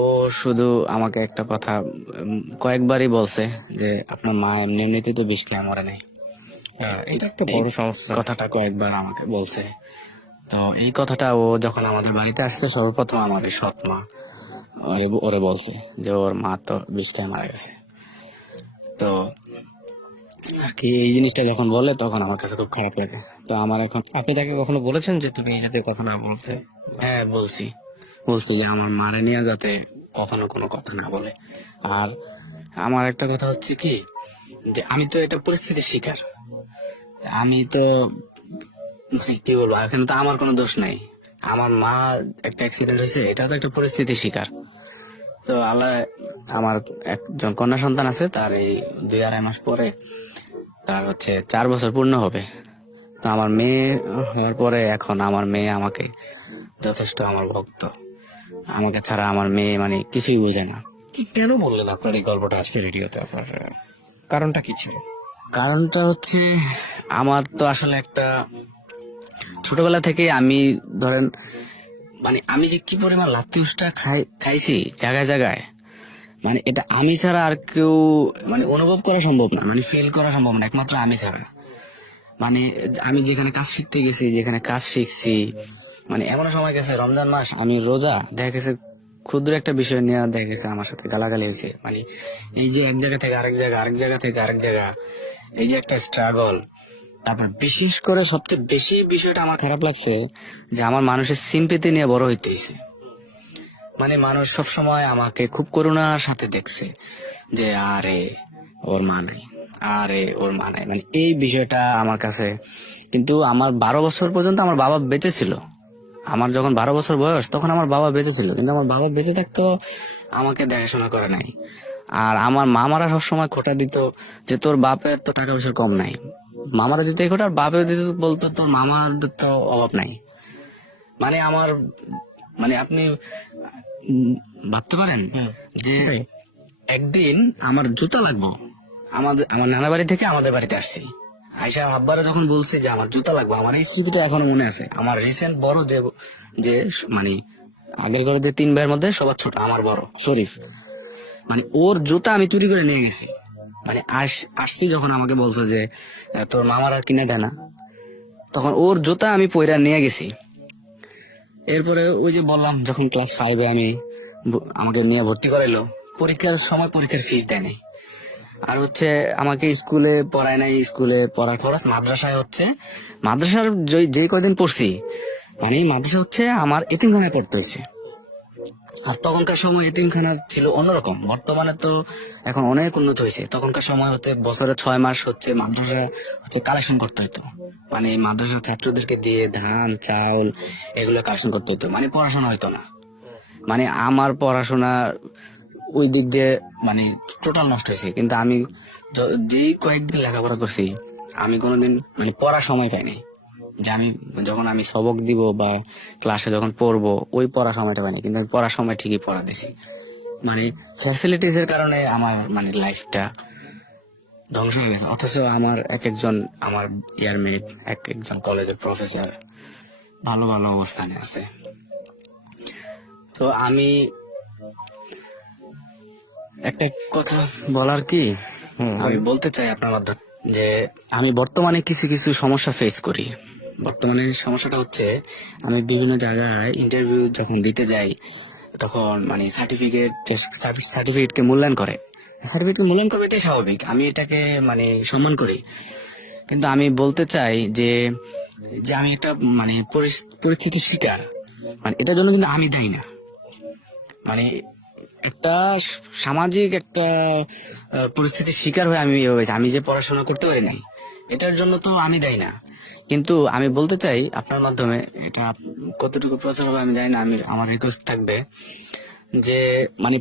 ও শুধু আমাকে একটা কথা কয়েকবারই বলছে যে আপনার মা এমনি এমনিতে তো বিষ খেয়ে মরে নাই। এটা একটা বড় সমস্যা। কথাটা কয়েকবার আমাকে বলছে। তো এই কথাটা ও যখন আমাদের বাড়িতে আসছে সর্বপ্রথম আমার এই সৎ মা ওরে বলছে যে ওর মা তো বিষ খেয়ে মারা গেছে। তো আর কি এই জিনিসটা যখন বলে তখন আমার কাছে খুব খারাপ লাগে। তো আমার এখন, আপনি তাকে কখনো বলেছেন যে তুমি এই জাতীয় কথা না বলতে? হ্যাঁ বলছি যে আমার মারে নিয়ে যাতে কখনো কোনো কথা না বলে। আর আমার একটা কথা হচ্ছে কি যে আমি তো এটা পরিস্থিতির শিকার, আমি তো মানে কি বলবো, এখানে তো আমার কোনো দোষ নাই। আমার মা একটা অ্যাক্সিডেন্ট হয়েছে, এটা তো একটা পরিস্থিতির শিকার। তো আল্লাহ, আমার একজন কন্যা সন্তান আছে, তার এই 2-2.5 মাস পরে তার হচ্ছে 4 বছর পূর্ণ হবে। তো আমার মেয়ে হওয়ার পরে এখন আমার মেয়ে আমাকে যথেষ্ট আমার ভক্ত, আমাকে ছাড়া আমার মেয়ে মানে কিছুই বোঝে না। কেন বললেন আপনার এই গল্পটা আজকে রেডিওতে? আপনার কারণটা কি ছিল? কারণটা হচ্ছে আমার তো আসলে একটা ছোটবেলা থেকে আমি ধরেন মানে আমি যে কি পরিমাণ লাত্তি উষ্টা খাইছি জায়গায় জায়গায়, মানে এটা আমি ছাড়া আর কেউ মানে অনুভব করা সম্ভব না, মানে ফিল করা সম্ভব না, একমাত্র আমি ছাড়া। মানে আমি যেখানে কাজ শিখতে গেছি, যেখানে কাজ শিখছি, মানে এমন সময় গেছে রমজান মাস আমি রোজা, দেখা গেছে ক্ষুদ্র একটা বিষয় নিয়ে দেখা গেছে আমার সাথে গালাগালি হয়েছে। মানে এই যে এক জায়গা থেকে আরেক জায়গা, আরেক জায়গা থেকে আরেক জায়গা, এই যে একটা স্ট্রাগল। তারপর বিশেষ করে সবচেয়ে বেশি বিষয়টা আমার খারাপ লাগছে যে আমার মানুষের সিম্পেথি নিয়ে বড় হইতে হয়েছে। মানে মানুষ সবসময় আমাকে খুব করুণার সাথে দেখছে যে আরে ওর মা নাই, আরে ওর মা নাই, মানে এই বিষয়টা আমার কাছে। কিন্তু আমার 12 বছর পর্যন্ত আমার বাবা বেঁচে ছিল। আমার যখন 12 বছর বয়স তখন আমার বাবা বেঁচে ছিল, কিন্তু আমার বাবা বেঁচে থাকতো আমাকে দেখাশোনা করে নাই। আর আমার মামারা সবসময় খোটা দিত যে তোর বাপের তো টাকা পয়সার কম নাই। মামারা দিত এই খোটা, আর বাপের দিত বলতো তোর মামাদের তো অভাব নাই। মানে আমার মানে আপনি ভাবতে পারেন যে একদিন আমার জুতা লাগবো, আমার নানা বাড়ি থেকে আমাদের বাড়িতে আসছি, আয়সা আব্বারা যখন বলছে যে আমার জুতা লাগবে, আমার এই স্মৃতিটা এখনো মনে আছে। আমার রিসেন্ট বড় যে যে মানে আগের ঘরে যে 3 ভাইয়ের মধ্যে সবার ছোট আমার বড় শরীফ, মানে ওর জুতা আমি চুরি করে নিয়ে গেছি। মানে আসছি যখন আমাকে বলছে যে তোর মামারা কিনে দেয় না, তখন ওর জুতা আমি পয়রা নিয়ে গেছি। এরপরে ওই যে বললাম যখন ক্লাস 5-এ আমি আমাকে নিয়ে ভর্তি করাইলো, পরীক্ষার সময় পরীক্ষার ফিস দেয় নাই। আর হচ্ছে আমাকে স্কুলে পড়ায় নাই, স্কুলে পড়ার খরচ মাদ্রাসায় হচ্ছে, মাদ্রাসার যে কয়দিন পড়ছি মানে মাদ্রাসা হচ্ছে আমার এতিমখানায় পড়তে হয়েছে। আর তখনকার সময় এতিমখানা ছিল অন্যরকম, বর্তমানে তো এখন অনেক উন্নত হয়েছে। তখনকার সময় হচ্ছে বছরে 6 মাস হচ্ছে মাদ্রাসা হচ্ছে কালেকশন করতে হতো, মানে মাদ্রাসার ছাত্রদেরকে দিয়ে ধান চাউল এগুলো কালেকশন করতে হতো, মানে পড়াশোনা হতো না। মানে আমার পড়াশোনা ওই দিক দিয়ে মানে টোটাল নষ্ট হয়েছে। কিন্তু আমি যেই কয়েকদিন লেখাপড়া করছি আমি কোনোদিন মানে পড়ার সময় পাইনি, যে আমি যখন আমি সবক দিব বা ক্লাসে যখন পড়বো ওই পড়ার সময়টা পাইনি, কিন্তু আমি পড়ার সময় ঠিকই পড়া দিছি। মানে ফ্যাসিলিটিস এর কারণে আমার মানে লাইফটা ধ্বংস হয়ে গেছে। অথচ আমার একজন আমার ইয়ারমেট একজন কলেজের প্রফেসর ভালো ভালো অবস্থানে আছে। তো আমি একটা কথা বলার কি আমি বলতে চাই আপনার মাধ্যমে যে আমি বর্তমানে কিছু কিছু সমস্যা ফেস করি। বর্তমানে সমস্যাটা হচ্ছে আমি বিভিন্ন জায়গায় ইন্টারভিউ যখন দিতে যাই তখন মানে সার্টিফিকেটকে মূল্যায়ন করে, সার্টিফিকেট মূল্যায়ন করবে এটাই স্বাভাবিক, আমি এটাকে মানে সম্মান করি। কিন্তু আমি বলতে চাই যে যে আমি একটা মানে পরিস্থিতির শিকার, মানে এটার জন্য কিন্তু আমি দায়ী না। মানে একটা সামাজিক একটা পরিস্থিতির শিকার হয়ে আমি হয়েছি। আমি যে পড়াশোনা করতে পারি নাই, এটার জন্য তো আমি দায়ী না, কিন্তু আমি বলতে চাই আপনার মাধ্যমে, এটা কতটুকু প্রচার হবে আমি জানি না, আমার রিকোয়েস্ট থাকবে যে মানে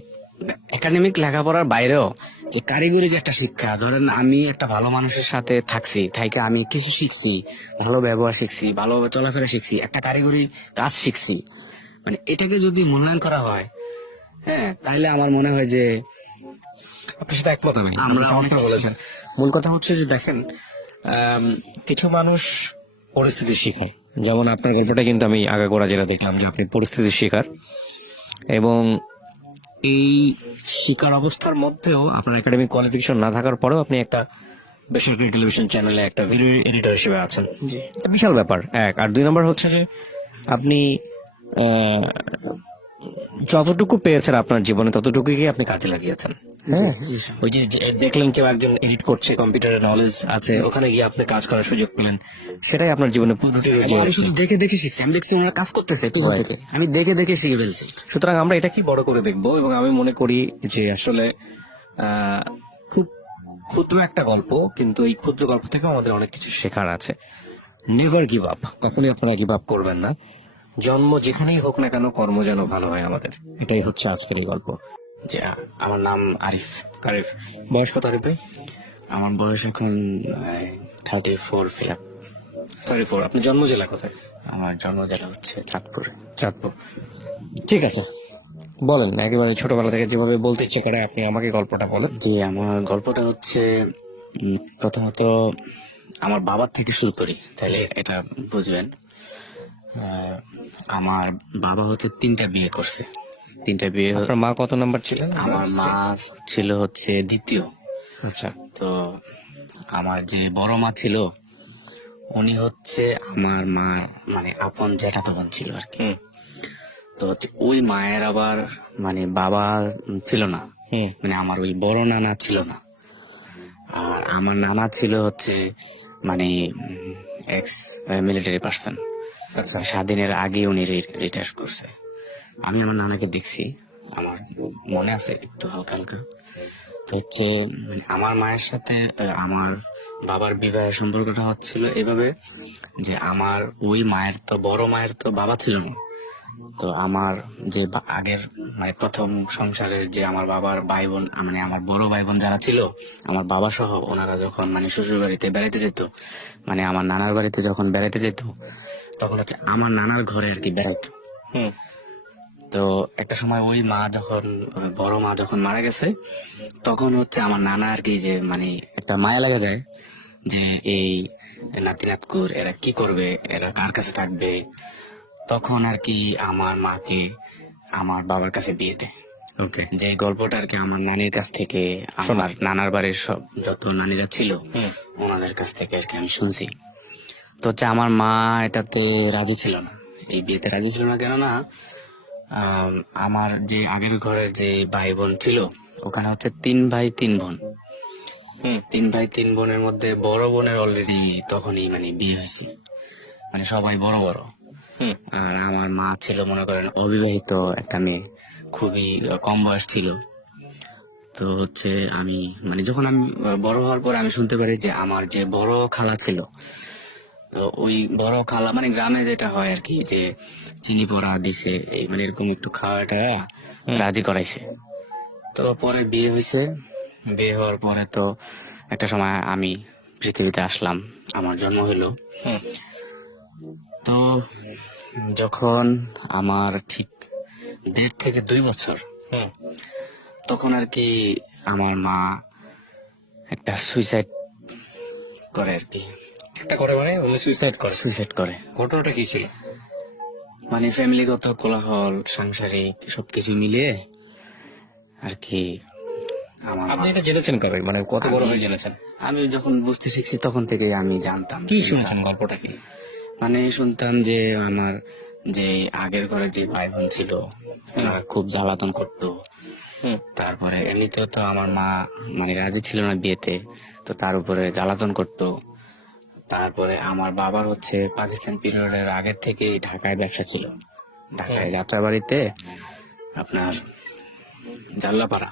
একাডেমিক লেখাপড়ার বাইরেও যে কারিগরি যে একটা শিক্ষা, ধরেন আমি একটা ভালো মানুষের সাথে থাকছি, থাইকে আমি কিছু শিখছি, ভালো ব্যবহার শিখছি, ভালোভাবে চলাফেরা শিখছি, একটা কারিগরি কাজ শিখছি, মানে এটাকে যদি মূল্যায়ন করা হয়, হ্যাঁ, তাহলে আমার মনে হয় যে আপনার সাথে একমত আমি, আমরা আপনি চমৎকার অনেক- বলেছেন। মূল কথা হচ্ছে যে দেখেন, কিছু মানুষ পরিস্থিতির শিকার, যেমন আপনার গল্পটা কিন্তু আমি আগাগোড়া যেটা দেখলাম যে আপনি পরিস্থিতির শিকার, এবং এই শিকার অবস্থার মধ্যেও আপনার একাডেমিক কোয়ালিফিকেশন না থাকার পরেও আপনি একটা বেসরকারি টেলিভিশন চ্যানেলে একটা ভিডিও এডিটর হিসেবে আছেন। এটা বিশাল ব্যাপার এক। আর দুই নম্বর হচ্ছে যে আপনি আহ, যতটুকু পেয়েছেন আপনার জীবনে ততটুকুই আপনি কাজে লাগিয়েছেন। হ্যাঁ, ওই যে দেখলেন কেউ একজন এডিট করছে, কম্পিউটারের নলেজ আছে, ওখানে গিয়ে আপনি কাজ করার সুযোগ পেলেন, সেটাই আপনার জীবনে প্রতিটি আমি শুধু দেখে দেখে শিখছি, আমি দেখছি ওনারা কাজ করতেছে পিছন থেকে, আমি দেখে দেখে শিখে ফেলছি। সুতরাং আমরা এটা কি বড় করে দেখবো, এবং আমি মনে করি যে আসলে খুব ক্ষুদ্র একটা গল্প, কিন্তু এই ক্ষুদ্র গল্প থেকে আমাদের অনেক কিছু শেখার আছে। নেভার গিভ আপ, কখনোই আপনারা গিভ আপ করবেন না। জন্ম যেখানেই হোক না কেন, কর্ম যেন ভালো হয় আমাদের, এটাই হচ্ছে আজকের এই গল্প। যে আমার নাম আরিফ। আরিফ, বয়স কত আরিফ ভাই? আমার বয়স এখন 34 ফিল আপ। 34। আপনি জন্ম জেলা কোথায়? আমার জন্ম জেলা হচ্ছে চাঁদপুরে। চাঁদপুর। ঠিক আছে, বলেন একেবারে ছোটবেলা থেকে যেভাবে বলতে ইচ্ছে করে আপনি আমাকে গল্পটা বলেন। জি, আমার গল্পটা হচ্ছে প্রথমত আমার বাবার থেকে শুরু করি, তাহলে এটা বুঝবেন। আমার বাবা হচ্ছে 3টা বিয়ে করছে। 3টা বিয়ে। আপনার মা কত নাম্বার ছিলেন? আমার মা ছিল হচ্ছে দ্বিতীয়। আচ্ছা। তো আমার যে বড় মা ছিল, উনি হচ্ছে আমার মার মানে আপন জ্যাঠাতো বোন ছিল আর কি। হুম তো হচ্ছে ওই মায়ের আবার মানে বাবা ছিল না, হুম মানে আমার ওই বড় নানা ছিল না। আর আমার নানা ছিল হচ্ছে মানে এক্স মিলিটারি পার্সন। আচ্ছা। স্বাধীনের আগে উনি রিটায়ার করছে। আমি আমার নানাকে দেখছি, আমার মনে আছে একটু হালকা হালকা। তো হচ্ছে মানে আমার মায়ের সাথে আমার বাবার বিবাহের সম্পর্কটা হচ্ছিল এভাবে যে আমার ওই মায়ের তো বড় মায়ের তো বাবা ছিল না। তো আমার যে আগের মানে প্রথম সংসারের যে আমার বাবার ভাই বোন, মানে আমার বড় ভাই বোন যারা ছিল, আমার বাবা সহ, ওনারা যখন মানে শ্বশুর বাড়িতে বেড়াইতে যেত, মানে আমার নানার বাড়িতে যখন বেড়াইতে যেত, তখন হচ্ছে আমার নানার ঘরে আর কি বেড়াইতো। হুম তো একটা সময় ওই মা যখন বড় মা যখন মারা গেছে, তখন হচ্ছে আমার নানা আর কি যে মানে একটা মায়া লাগা যায় যে এই নাতি নাতকুর এরা কি করবে, এরা কার কাছে থাকবে। তখন আর কি আমার মাকে আমার বাবার কাছে বিয়ে দেয়। ওকে। যে গল্পটা আর কি আমার নানির কাছ থেকে, আমার নানার বাড়ির সব যত নানিরা ছিল ওনাদের কাছ থেকে আর কি আমি শুনছি। তো হচ্ছে আমার মা এটাতে রাজি ছিল না, এই বিয়েতে রাজি ছিল না, কেননা আমার যে আগের ঘরের যে ভাই বোন ছিল, ওখানে হচ্ছে 3 ভাই 3 বোন। 3 ভাই 3 বোনের মধ্যে বড় বোনের অলরেডি তখনই মানে বিয়ে হয়েছে, মানে সবাই বড় বড়। আর আমার মা ছিল মনে করেন অবিবাহিত একটা মেয়ে, খুবই কম বয়স ছিল। তো হচ্ছে আমি মানে যখন আমি বড় হওয়ার পর আমি শুনতে পারি যে আমার যে বড় খালা ছিল, তো ওই বড় খালা মানে গ্রামে যেটা হয় আর কি যে চিনি পোড়া দিছে, এই মানে এরকম একটু খাওয়াটা রাজি করাইছে। তো পরে বিয়ে হয়েছে। বিয়ে হওয়ার পরে তো একটা সময় আমি পৃথিবীতে আসলাম, আমার জন্ম হলো। তো যখন আমার ঠিক 1.5 থেকে 2 বছর, তখন আর কি আমার মা একটা সুইসাইড করে আর কি। একটা করে মানে উনি সুইসাইড করে? সুইসাইড করে। ঘটনাটা কি ছিল? মানে ফ্যামিলিগত কোলাহল, সাংসারিক সবকিছু মিলিয়ে আর কি আমার আপনি এটা জেনেছেন কবে, মানে কত বড় হয়ে জেনেছেন? আমি যখন বুঝতে শিখছি তখন থেকে আমি জানতাম। কি শুনছেন, গল্পটা কি? মানে শুনতাম যে আমার যে আগের ঘরে যে ভাই বোন ছিল, ওনারা খুব জ্বালাতন করতো। তারপরে এমনিতেও তো আমার মা মানে রাজি ছিল না বিয়েতে, তো তার উপরে জ্বালাতন করতো। তারপরে আমার বাবার হচ্ছে পাকিস্তান পিরিয়ডের আগের থেকেই ঢাকায় ব্যবসা ছিল, ঢাকায় যাত্রাবাড়িতে আপনার জাল্লাপাড়া,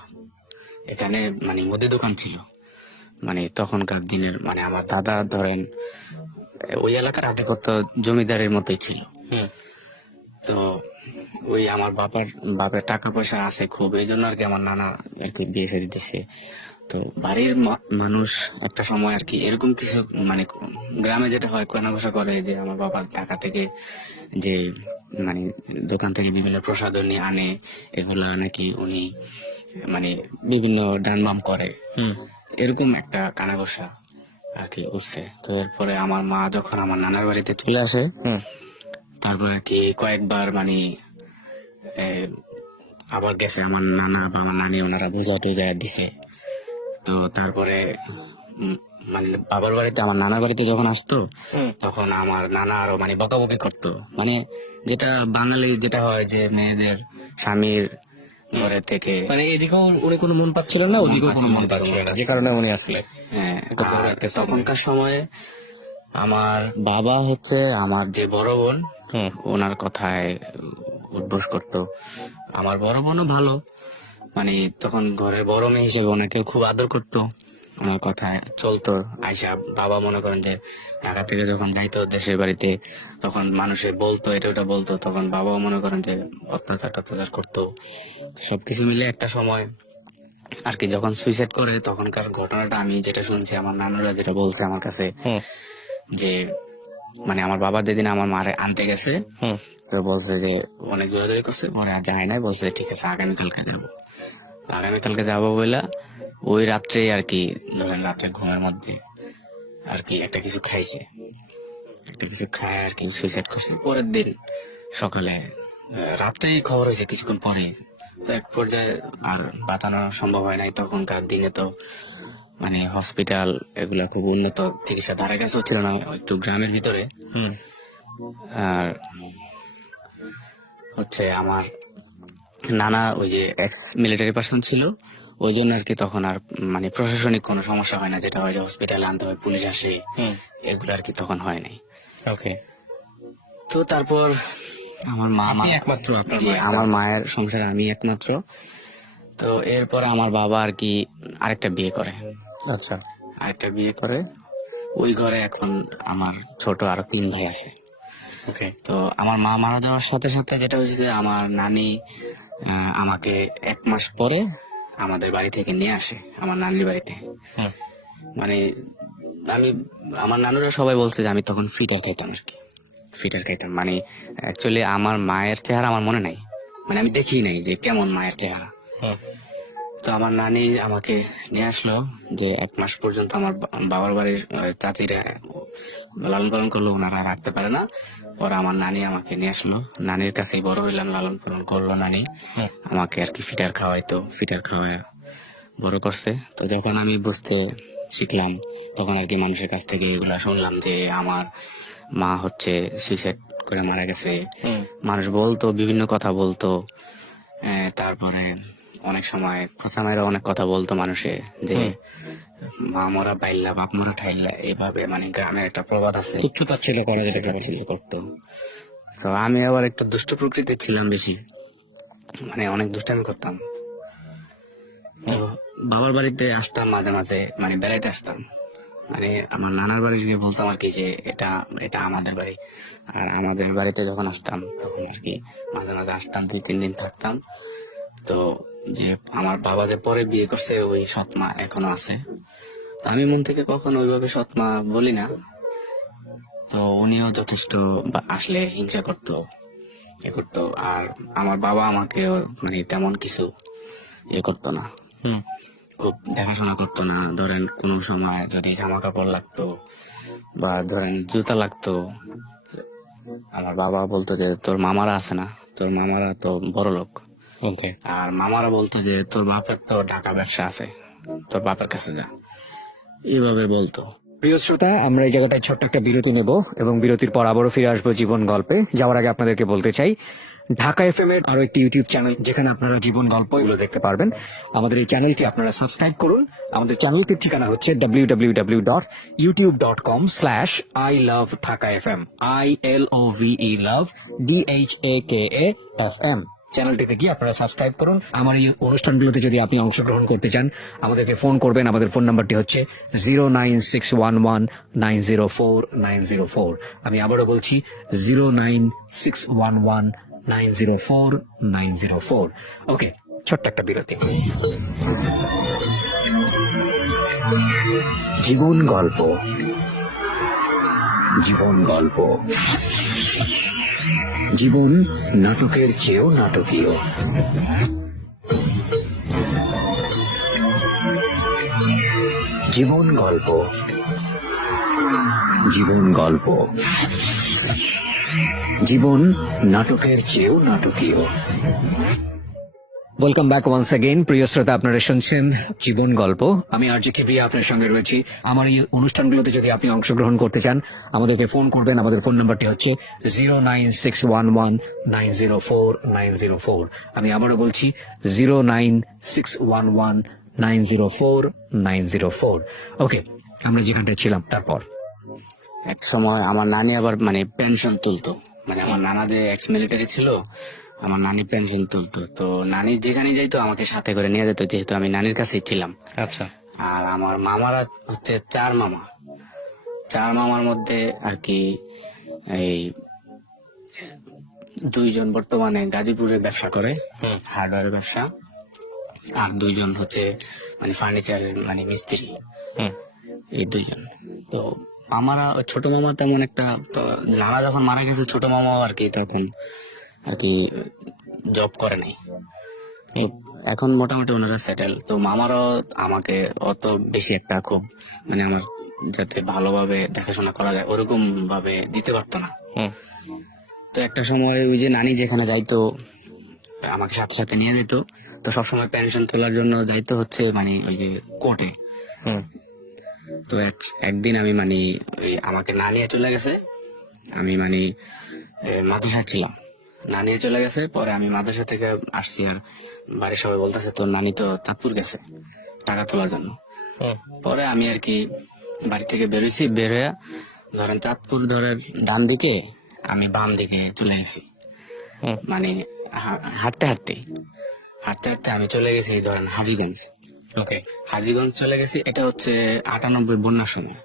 এখানে মানে মুদি দোকান ছিল। মানে তখনকার দিনের মানে আমার দাদা ধরেন ওই এলাকার আধিপত্য জমিদারের মতোই ছিল। তো ওই আমার বাপের টাকা পয়সা আছে খুব, এই জন্য আর কি আমার নানা আর কি বিয়ে শাদী দিছে। তো বাড়ির মানুষ একটা সময় আর কি এরকম কিছু মানে গ্রামে যেটা হয় কেনাবেচা করে যে আমার বাবা ঢাকা থেকে যে মানে দোকান থেকে বিভিন্ন প্রসাধনী আনে, এগুলা নাকি উনি মানে বিভিন্ন ডানবাম করে, এরকম একটা কানাঘোষা আর কি উঠছে। তো এরপরে আমার মা যখন আমার নানার বাড়িতে চলে আসে, তারপর আর কি কয়েকবার মানে আবার গেছে আমার নানা বা আমার নানি, ওনারা বোঝা টোঝা দিছে। তো তারপরে মানে বাবার বাড়িতে আমার নানার বাড়িতে যখন আসতো তখন আমার নানা আরো মানে বকাবকি করতো, মানে যেটা বাঙালি যেটা হয় যে মেয়েদের স্বামীর ঘরে থেকে মানে এদিকেও উনি কোনো মন পাচ্ছিলেন না, ওদিকেও কোনো মন পাচ্ছিলেন না, যে কারণে উনি আসলে হ্যাঁ। আর তখনকার সময়ে আমার বাবা হচ্ছে আমার যে বড় বোন, ওনার কথায় উঠবোস করতো। আমার বড় বোনও ভালো, মানে তখন ঘরের বড় মেয়ে হিসেবে ওনাকে খুব আদর করতো, ওনার কথায় চলতো। আয়সা বাবা মনে করেন যে ঢাকা থেকে যখন যাইতো দেশের বাড়িতে, তখন মানুষে বলতো এটা ওটা বলতো, তখন বাবাও মনে করেন যে অত্যাচার টত্যাচার করতো। সবকিছু মিলে একটা সময় আর কি যখন সুইসাইড করে, তখনকার ঘটনাটা আমি যেটা শুনছি, আমার নানুরা যেটা বলছে আমার কাছে, যে মানে আমার বাবা যেদিন আমার মারে আনতে গেছে, তো বলছে যে অনেক জোরাজোরি করছে, পরে আর যায় নাই, বলছে ঠিক আছে আগামীকালকে যাবো। আগামীকালকে যাবো বলে ওই রাত্রে আর কি ধরেন রাত্রে ঘুমের মধ্যে আর কি একটা কিছু খাইছে, একটা কিছু খায় আর কি সুইসাইড করছে। পরের দিন সকালে রাত্রেই খবর হয়েছে কিছুক্ষণ পরে। তো এক পর্যায়ে আর বাঁচানো সম্ভব হয় নাই। তখনকার দিনে তো মানে হসপিটাল এগুলা খুব উন্নত চিকিৎসা ধারে কাছেও ছিল না, একটু গ্রামের ভিতরে। আর হচ্ছে আমার নানা ওই যে এক্স মিলিটারি পার্সন ছিল, ওই জন্য আর কি তখন আর মানে প্রশাসনিক কোনো সমস্যা হয় না, যেটা হয় যে হসপিটালে আনতে হয়, পুলিশ আসে, এগুলো আর কি তখন হয় নাই। ওকে। তো তারপর আমার একমাত্র আপনার জি, আমার মায়ের সংসারে আমি একমাত্র। তো এরপরে আমার বাবা আর কি আরেকটা বিয়ে করে। আচ্ছা। আরেকটা বিয়ে করে, ওই ঘরে এখন আমার ছোট আরো 3 ভাই আছে। ওকে। তো আমার মা মারা যাওয়ার সাথে সাথে যেটা হয়েছে যে আমার নানি আমাকে 1 মাস পরে আমাদের বাড়ি থেকে নিয়ে আসে আমার নানির বাড়িতে। মানে আমি আমার নানুরা সবাই বলছে যে আমি তখন ফিটার খাইতাম আর কি, ফিটার খাইতাম। মানে অ্যাকচুয়ালি আমার মায়ের চেহারা আমার মনে নাই, মানে আমি দেখি নাই যে কেমন মায়ের চেহারা। তো আমার নানি আমাকে নিয়ে আসলো, যে 1 মাস পর্যন্ত আমার বাবার বাড়ির চাচিরা লালন পালন করলো, ওনারা রাখতে পারে না। পরে আমার নানি আমাকে নিয়ে আসলো, নানির কাছেই বড় হইলাম, লালন পালন করলো নানি আমাকে আর কি, ফিটার খাওয়াইতো, ফিটার খাওয়ায় বড় করছে। তো যখন আমি বুঝতে শিখলাম, তখন আর কি মানুষের কাছ থেকে এগুলা শুনলাম যে আমার মা হচ্ছে সুইসাইড করে মারা গেছে। মানুষ বলতো, বিভিন্ন কথা বলতো। তারপরে অনেক সময় খোঁচা মায়েরা অনেক কথা বলতো মানুষে, যে মা মরা বাইল্লা বাপ মরা ঠাইল্লা, এইভাবে মানে গ্রামের একটা প্রবাদ আছে, তুচ্ছতাচ্ছিল্য করা যেটা ছিল করতো। তো আমি আবার একটু দুষ্ট প্রকৃতির ছিলাম বেশি, মানে অনেক দুষ্টামি করতাম। তো বাবার বাড়িতে আসতাম মাঝে মাঝে, মানে বেড়াইতে আসতাম, মানে আমার নানার বাড়ি গিয়ে বলতাম আর কি যে এটা এটা আমাদের বাড়ি। আর আমাদের বাড়িতে যখন আসতাম তখন আর কি মাঝে মাঝে আসতাম, 2-3 দিন থাকতাম। তো যে আমার বাবা যে পরে বিয়ে করছে, ওই সৎমা এখনো আছে। তো আমি মন থেকে কখনো ওইভাবে সৎমা বলি না। তো উনিও যথেষ্ট আসলে হিংসা করতো, এ করতো। আর আমার বাবা আমাকে মানে তেমন কিছু ইয়ে করতো না, খুব দেখাশোনা করতো না। ধরেন কোন সময় যদি জামা কাপড় লাগতো বা ধরেন জুতা লাগতো, আমার বাবা বলতো যে তোর মামারা আছে না, তোর মামারা তো বড় লোক। ওকে। আর মামারা বলতো যে তোর বাপের তো ঢাকা ব্যবসা আছে, তোর বাপের কাছে যা, এইভাবে বলতো। প্রিয় শ্রোতা, আমরা এই জায়গাটায় ছোট্ট একটা বিরতি নেব এবং বিরতির পর আবারও ফিরে আসবো জীবন গল্পে। যাওয়ার আগে আপনাদেরকে বলতে চাই, ঢাকা এফএম এর আরো একটি ইউটিউব চ্যানেল, যেখানে আপনারা জীবন গল্প এগুলো দেখতে পারবেন। আমাদের এই চ্যানেলটি আপনারা সাবস্ক্রাইব করুন। আমাদের চ্যানেলটির ঠিকানা হচ্ছে www.youtube.com/ILoveDhakaFM, ILOVE love DHAKAFM। চ্যানেলটিতে গিয়ে আপনারা সাবস্ক্রাইব করুন। আমার এই অনুষ্ঠানগুলোতে যদি আপনি অংশগ্রহণ করতে চান আমাদেরকে ফোন করবেন। আমাদের ফোন নাম্বারটি হচ্ছে 09611904904। আমি আবারও বলছি 09611904904। ওকে, ছোট্ট একটা বিরতি। জীবন গল্প, জীবন গল্প, জীবন নাটকের চেয়েও নাটকীয়। জীবন গল্প, জীবন গল্প, জীবন নাটকের চেয়েও নাটকীয়। Welcome back once again. প্রিয় শ্রোতা, আপনারা শুনছেন জীবন গল্প। আমি আরজে কিবরিয়া আপনার সঙ্গে রয়েছি। আমার এই অনুষ্ঠানগুলোতে যদি আপনি অংশগ্রহণ করতে চান আমাদেরকে ফোন করবেন। আমাদের ফোন নাম্বারটি হচ্ছে 09611904904। আমি আবারও বলছি 09611904904। ওকে, আমরা যেখানটায় ছিলাম তারপর এক সময় আমার নানি আবার মানে পেনশন তুলতো, মানে আমার নানা যে এক্স মিলিটারি ছিল, আমার নানি পেনশন তুলতো। তো নানি যেখানে যাইতো আমাকে সাথে করে নিয়ে যেত, যেহেতু আমি নানির কাছেই ছিলাম। আচ্ছা। আর আমার মামারা হচ্ছে 4 মামা। 4 মামার মধ্যে আর কি এই 2 জন বর্তমানে গাজীপুরে ব্যবসা করে, হার্ডওয়্যার ব্যবসা, আর 2 জন হচ্ছে মানে ফার্নিচারের মানে মিস্ত্রি। এই 2 জন। তো আমারা ওই ছোট মামা তেমন একটা, তো নানা যখন মারা গেছে ছোট মামাও আর কি তখন আর কি জব করে নাই। তো এখন মোটামুটি ওনারা সেটেল। তো মামারও আমাকে অত বেশি একটা খুব মানে আমার যাতে ভালোভাবে দেখাশোনা করা যায় ওরকম ভাবে দিতে পারতো না। তো একটা সময় ওই যে নানি যেখানে যাইতো আমাকে সাথে সাথে নিয়ে যেত। তো সবসময় পেনশন তোলার জন্য যাইতো হচ্ছে মানে ওই যে কোর্টে। তো একদিন আমি মানে ওই আমাকে না নিয়ে চলে গেছে। আমি মানে মাদ্রাসা ছিলাম, না নিয়ে চলে গেছে। পরে আমি মাদ্রাসা থেকে আসছি, আর বাড়ির সবাই বলতেছে তোর নানি তো চাঁদপুর গেছে টাকা তোলার জন্য। পরে আমি আর কি বাড়ি থেকে বেরোইছি, বের হয়ে ধরেন চাঁদপুর ধরেন ডান দিকে, আমি বাম দিকে চলে গেছি। মানে হাঁটতে হাঁটতে হাঁটতে হাঁটতে আমি চলে গেছি ধরেন হাজীগঞ্জ। ওকে, হাজীগঞ্জ চলে গেছি। এটা হচ্ছে 98 বন্যার সময়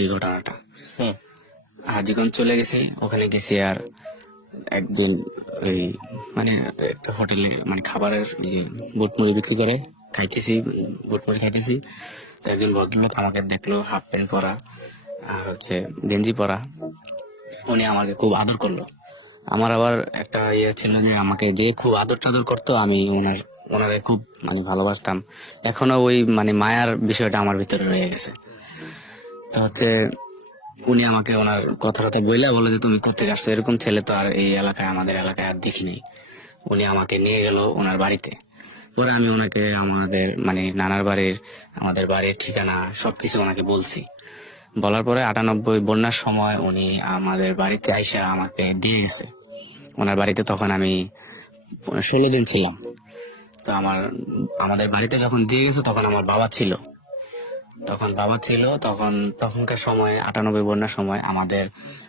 এই ঘটনাটা। হাজীগঞ্জ চলে গেছি, ওখানে গেছি। আর একদিন ওই মানে একটা হোটেলে মানে খাবারের যে বুটমুড়ি বিক্রি করে খাইতেছি, বুটমুড়ি খাইতেছি। তো একজন ভদ্রলোক আমাকে দেখলো, হাফ প্যান্ট পরা আর হচ্ছে গেঞ্জি পরা। উনি আমাকে খুব আদর করলো। আমার আবার একটা ইয়ে ছিল যে আমাকে যে খুব আদর টাদর করতো, আমি ওনারে খুব মানে ভালোবাসতাম। এখনো ওই মানে মায়ার বিষয়টা আমার ভিতরে রয়ে গেছে। তো হচ্ছে উনি আমাকে ওনার কথা বলে যে তুমি কোথেকে আসছো, এরকম ছেলে তো আর এই এলাকায় আমাদের এলাকায় আর দেখি নাই। উনি আমাকে নিয়ে গেল ওনার বাড়িতে। পরে আমি ওনাকে আমাদের মানে নানার বাড়ির, আমাদের বাড়ির ঠিকানা সবকিছু ওনাকে বলছি। বলার পরে 98 বন্যার সময় উনি আমাদের বাড়িতে আইসা আমাকে দিয়ে গেছে ওনার বাড়িতে। তখন আমি 16 দিন ছিলাম। তো আমাদের বাড়িতে যখন দিয়ে গেছে তখন আমার বাবা ছিল। তখনকার সময় 98 বন্যার সময় আমাদের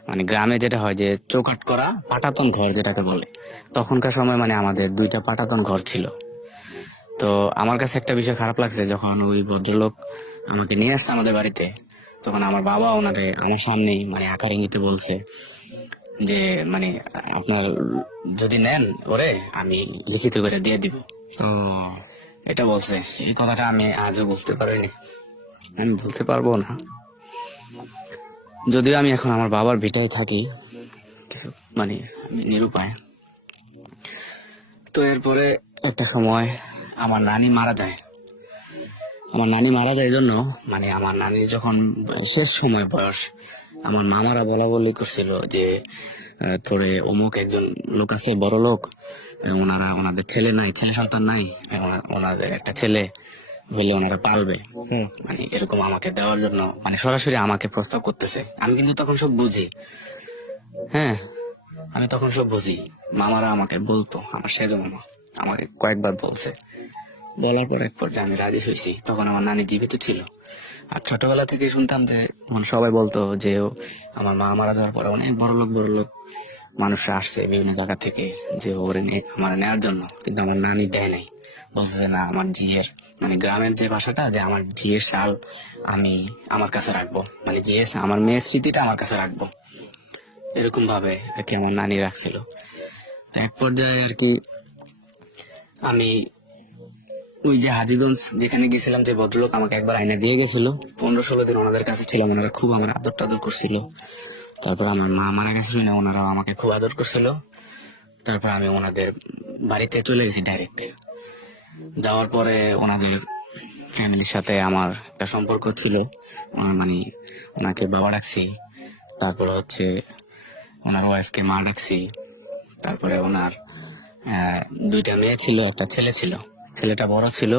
মানে গ্রামে যেটা হয় যে চৌকাট করা পাটাতন ঘর যেটাকে বলে, তখনকার সময় মানে আমাদের 2টা পাটাতন ঘর ছিল। তো আমার কাছে একটা বিষয় খারাপ লাগছে, যখন ওই ভদ্রলোক আমাকে নিয়ে আসছে আমাদের বাড়িতে, তখন আমার বাবা ওনারে আমার সামনেই মানে আকার ইঙ্গিতে বলছে যে মানে আপনার যদি নেন ওরে আমি লিখিত করে দিয়ে দিব। এটা বলছে। এই কথাটা আমি আজও বলতে পারিনি, আমি বলতে পারবো না। যদিও আমি এখন আমার বাবার ভিটায় থাকি, কিছু মানে আমি নিরুপায়। তো এরপরে একটা সময় আমার নানি মারা যায়। জন্য মানে আমার নানির যখন শেষ সময় বয়স, আমার মামারা বলা বলি করছিল যে তোরে অমুক একজন লোক আছে বড় লোক, ওনাদের ছেলে সন্তান নাই, ওনাদের একটা ছেলে হইলে ওনারা পালবে, মানে এরকম আমাকে দেওয়ার জন্য মানে সরাসরি আমাকে প্রস্তাব করতেছে। আমি কিন্তু তখন সব বুঝি, হ্যাঁ আমি তখন সব বুঝি। মামারা আমাকে বলতো, আমার সেজ মামা আমাকে কয়েকবার বলছে। বলার পর এক পর্যায়ে আমি রাজি হয়েছি। তখন আমার নানি জীবিত ছিল। আর ছোটবেলা থেকে শুনতাম যে সবাই বলতো যে আমার মা মারা যাওয়ার পরে অনেক বড় লোক মানুষরা আসছে বিভিন্ন জায়গা থেকে যে ওরে আমার নেওয়ার জন্য, কিন্তু আমার নানি দেয় নাই। বলছে যে না, আমার জিয়ের মানে গ্রামের যে বাসাটা, যে আমার জিয়ের শাল আমি আমার কাছে রাখবো, মানে জিয়ের আমার মেয়ের স্মৃতিটা আমার কাছে রাখবো, এরকম ভাবে আর কি আমার নানি রাখছিল। তো এক পর্যায়ে আর কি আমি ওই যে হাজীগঞ্জ যেখানে গেছিলাম, যে ভদ্রলোক আমাকে একবার আয়না দিয়ে গেছিল, 15-16 দিন ওনাদের কাছে ছিলাম। ওনারা খুব আমার আদর টাদর করছিল। তারপর আমার মা মারা গেছিল না, ওনারাও আমাকে খুব আদর করছিল। তারপর আমি ওনাদের বাড়িতে চলে গেছি ডাইরেক্ট। যাওয়ার পরে ওনাদের ফ্যামিলির সাথে আমার একটা সম্পর্ক ছিল। মানে ওনাকে বাবা ডাকছি, তারপরে হচ্ছে ওনার ওয়াইফকে মা ডাকছি। তারপরে ওনার দুইটা মেয়ে ছিল, একটা ছেলে ছিল। ছেলেটা বড় ছিল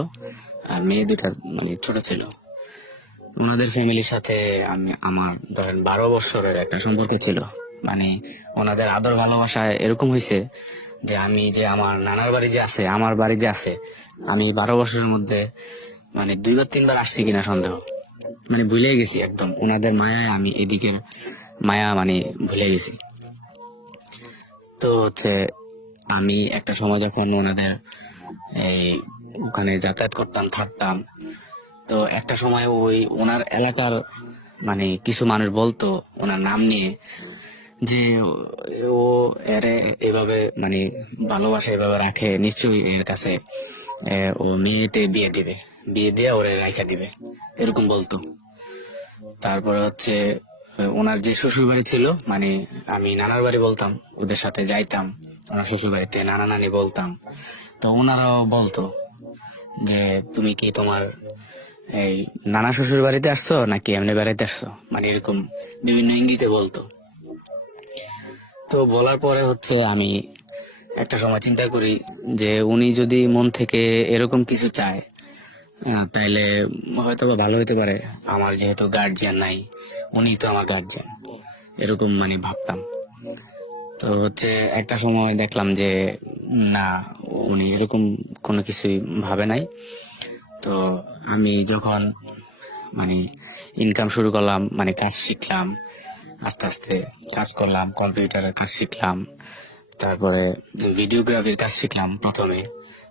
আর মেয়ে দুইটা মানে ছোট ছিল। ওনাদের ফ্যামিলির সাথে আমি আমার ধরেন 12 বছরের একটা সম্পর্ক ছিল। মানে ওনাদের আদর ভালোবাসায় এরকম হয়েছে যে আমি যে আমার নানার বাড়ি যে আছে, আমার বাড়ি যে আছে, আমি 12 বছরের মধ্যে মানে 2-3 বার আসছি কিনা সন্দেহ, মানে ভুলে গেছি একদম। ওনাদের মায়ায় আমি এদিকের মায়া মানে ভুলে গেছি। তো হচ্ছে আমি একটা সময় যখন ওনাদের এই ওখানে যাতায়াত করতাম, থাকতাম, তো একটা সময় ওই ওনার এলাকার মানে কিছু মানুষ বলতো ওনার নাম নিয়ে যে ও এরে এভাবে মানে ভালোবাসা এভাবে রাখে, নিশ্চয়ই এর কাছে ও মেয়েটে বিয়ে দিবে, বিয়ে দিয়ে ওরে রাখা দিবে, এরকম বলতো। তারপরে হচ্ছে ওনার যে শ্বশুর বাড়ি ছিল, মানে আমি নানার বাড়ি বলতাম, ওদের সাথে যাইতাম ওনার শ্বশুর বাড়িতে, নানা নানি বলতাম। তো ওনারাও বলতো যে তুমি কি তোমার এই নানা শ্বশুর বাড়িতে আসছো নাকি এমনি বেড়াইতে আসছো, মানে এরকম বিভিন্ন ইঙ্গিতে বলতো। তো বলার পরে হচ্ছে আমি একটা সময় চিন্তা করি যে উনি যদি মন থেকে এরকম কিছু চায়, তাইলে হয়তো বা ভালো হতে পারে। আমার যেহেতু গার্জিয়ান নাই, উনি তো আমার গার্জিয়ান, এরকম মানে ভাবতাম। তো হচ্ছে একটা সময় দেখলাম যে না, উনি এরকম কোনো কিছুই ভাবে নাই। তো আমি যখন মানে ইনকাম শুরু করলাম, মানে কাজ শিখলাম, আস্তে আস্তে কাজ করলাম, কম্পিউটারের কাজ শিখলাম, তারপরে ভিডিওগ্রাফির কাজ শিখলাম প্রথমে,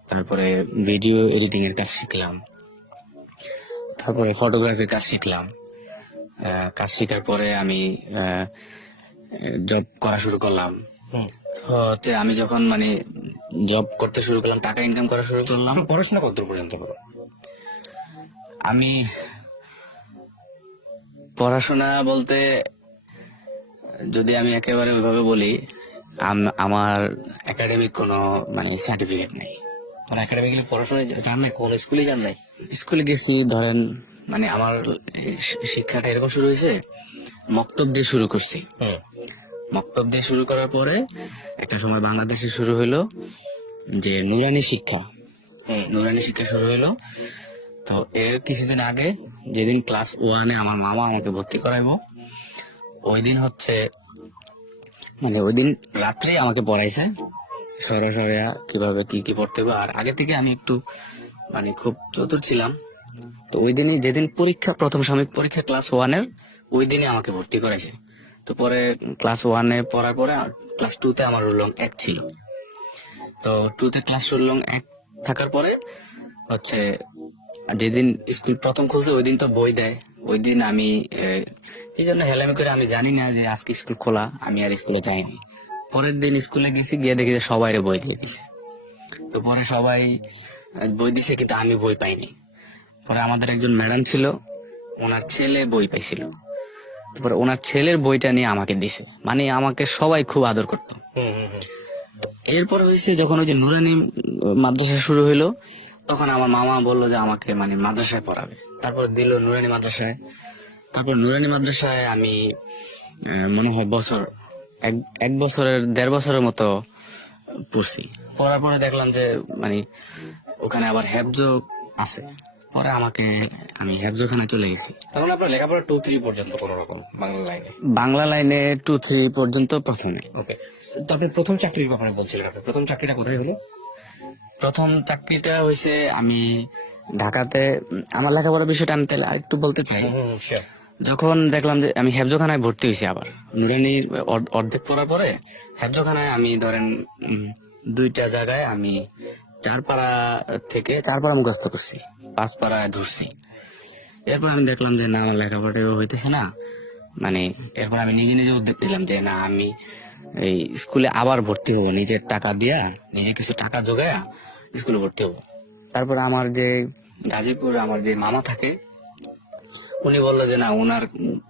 তারপরে ভিডিও এডিটিং এর কাজ শিখলাম, তারপরে ফটোগ্রাফির কাজ শিখলাম। কাজ শেখার পরে আমি জব করা শুরু করলাম। তো হচ্ছে আমি যখন মানে জব করতে শুরু করলাম, টাকা ইনকাম করা শুরু করলাম। পড়াশোনা কত পর্যন্ত করো? আমি পড়াশোনা বলতে যদি আমি একেবারে ওইভাবে বলি, আমার একাডেমিক কোনো মানে সার্টিফিকেট নেই। মানে একাডেমিক্যালি পড়াশোনায় যান নাই, কোন স্কুলে যান নাই? স্কুলে গেছি, ধরেন মানে আমার শিক্ষাটা এরকম শুরু হয়েছে, মক্তব দিয়ে শুরু করছি। মক্তব দিয়ে শুরু করার পরে একটা সময় বাংলাদেশে শুরু হইলো যে নুরানি শিক্ষা, নুরানি শিক্ষা শুরু হইলো। তো এর কিছুদিন আগে যেদিন ক্লাস 1-এ আমার মামা আমাকে ভর্তি করাইবো, ওই দিন হচ্ছে মানে ওই দিন রাত্রে আমাকে পড়াইছে সরাসরি কিভাবে কি কি পড়তে হবে। আর আগে থেকে আমি একটু মানে খুব চতুর ছিলাম। তো ওই দিনই যেদিন পরীক্ষা, প্রথম সাময়িক পরীক্ষা ক্লাস 1-এর, ওই দিনে আমাকে ভর্তি করাইছে। তো পরে ক্লাস 1-এ পড়ার পরে ক্লাস 2-তে আমার রোল নং 1 ছিল। তো 2-তে ক্লাস রোল নং 1 থাকার পরে হচ্ছে যেদিন স্কুল প্রথম খুলছে ওই দিন তো বই দেয়। ওই দিন আমি এই জন্য হেলামি করে আমি জানি না যে আজকে স্কুল খোলা, আমি আর স্কুলে যাইনি। পরের দিন স্কুলে গেছি, গিয়ে দেখি যে সবাই বই দিয়ে দিছে। তো পরে সবাই বই দিছে কিন্তু আমি বই পাইনি। পরে আমাদের একজন ম্যাডাম ছিল, ওনার ছেলে বই পাইছিল। তারপরে ওনার ছেলের বইটা নিয়ে আমাকে দিছে, মানে আমাকে সবাই খুব আদর করতো। এরপর হয়েছে যখন ওই যে নুরানি মাদ্রাসা শুরু হইলো, তখন আমার মামা বললো যে আমাকে মানে মাদ্রাসায় পড়াবে। তারপর দিল নুরানি মাদ্রাসায়। তারপর নুরানি মাদ্রাসায় আমি মনে হয় এক বছরের 1.5 বছরের মতো পড়ছি। পড়ার পরে দেখলাম যে মানে ওখানে আবার হেফজ আছে। পরে আমি হেফজখানে চলে গেছি। তার মানে আপনার লেখাপড়া 2-3 পর্যন্ত কোন রকম বাংলা লাইনে? বাংলা লাইনে 2-3 পর্যন্ত প্রথমে। ওকে। তো আপনি প্রথম চাকরির ব্যাপারে বলছিলেন, আপনি প্রথম চাকরিটা কোথায় হলো? প্রথম চাকরিটা হয়েছে আমি ঢাকাতে। আমার লেখাপড়ার বিষয়টা আমি তাহলে আরেকটু বলতে চাই। যখন দেখলাম যে আমি হেফজখানায় ভর্তি হয়েছি, আবার নুরানির অর্ধেক পড়ার পরে হেফজখানায় আমি ধরেন 2টা জায়গায় আমি 4 পারা থেকে 4 পারা মুখস্থ করছি, 5 পারা ধরছি। এরপর আমি দেখলাম যে না, আমার লেখাপড়াও হইতেছে না, মানে এরপর আমি নিজে নিজে উদ্যোগ নিলাম যে না, আমি এই স্কুলে আবার ভর্তি হবো, নিজের টাকা দিয়া, নিজে কিছু টাকা জোগায়া স্কুলে ভর্তি হবো। তারপর আমার যে গাজীপুর আমার যে মামা থাকে, উনি বললো যে না, ওনার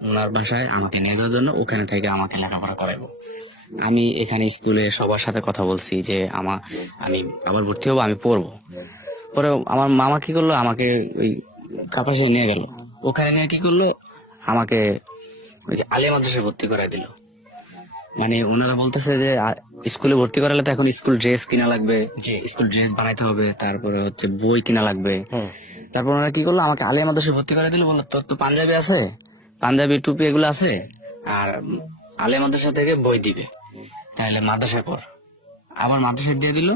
ওনার বাসায় আমাকে নিয়ে যাওয়ার জন্য, ওখানে থেকে আমাকে লেখাপড়া করাইবো। আমি এখানে স্কুলে সবার সাথে কথা বলছি যে আমি আবার ভর্তি হবো, আমি পড়বো। পরে আমার মামা কি করলো, আমাকে ওই কাপাসে নিয়ে গেল। ওখানে নিয়ে কি করলো, আমাকে ওই যে আলিয়া মাদ্রাসায় ভর্তি করাই দিল। মানে ওনারা বলতেছে যে স্কুলে ভর্তি করালে তো এখন স্কুল ড্রেস কিনা লাগবে, স্কুল ড্রেস বানাইতে হবে, তারপরে হচ্ছে বই কিনা লাগবে। তারপর ওনারা কি করলো, আমাকে আলিয়া মাদ্রাসায় ভর্তি করে দিল। বললো তোর তো পাঞ্জাবি আছে, পাঞ্জাবি টুপি এগুলো আছে, আর আলিয়া মাদ্রাসা থেকে বই দিবে, তাহলে মাদ্রাসায় পড়। আবার মাদ্রাসায় দিয়ে দিল।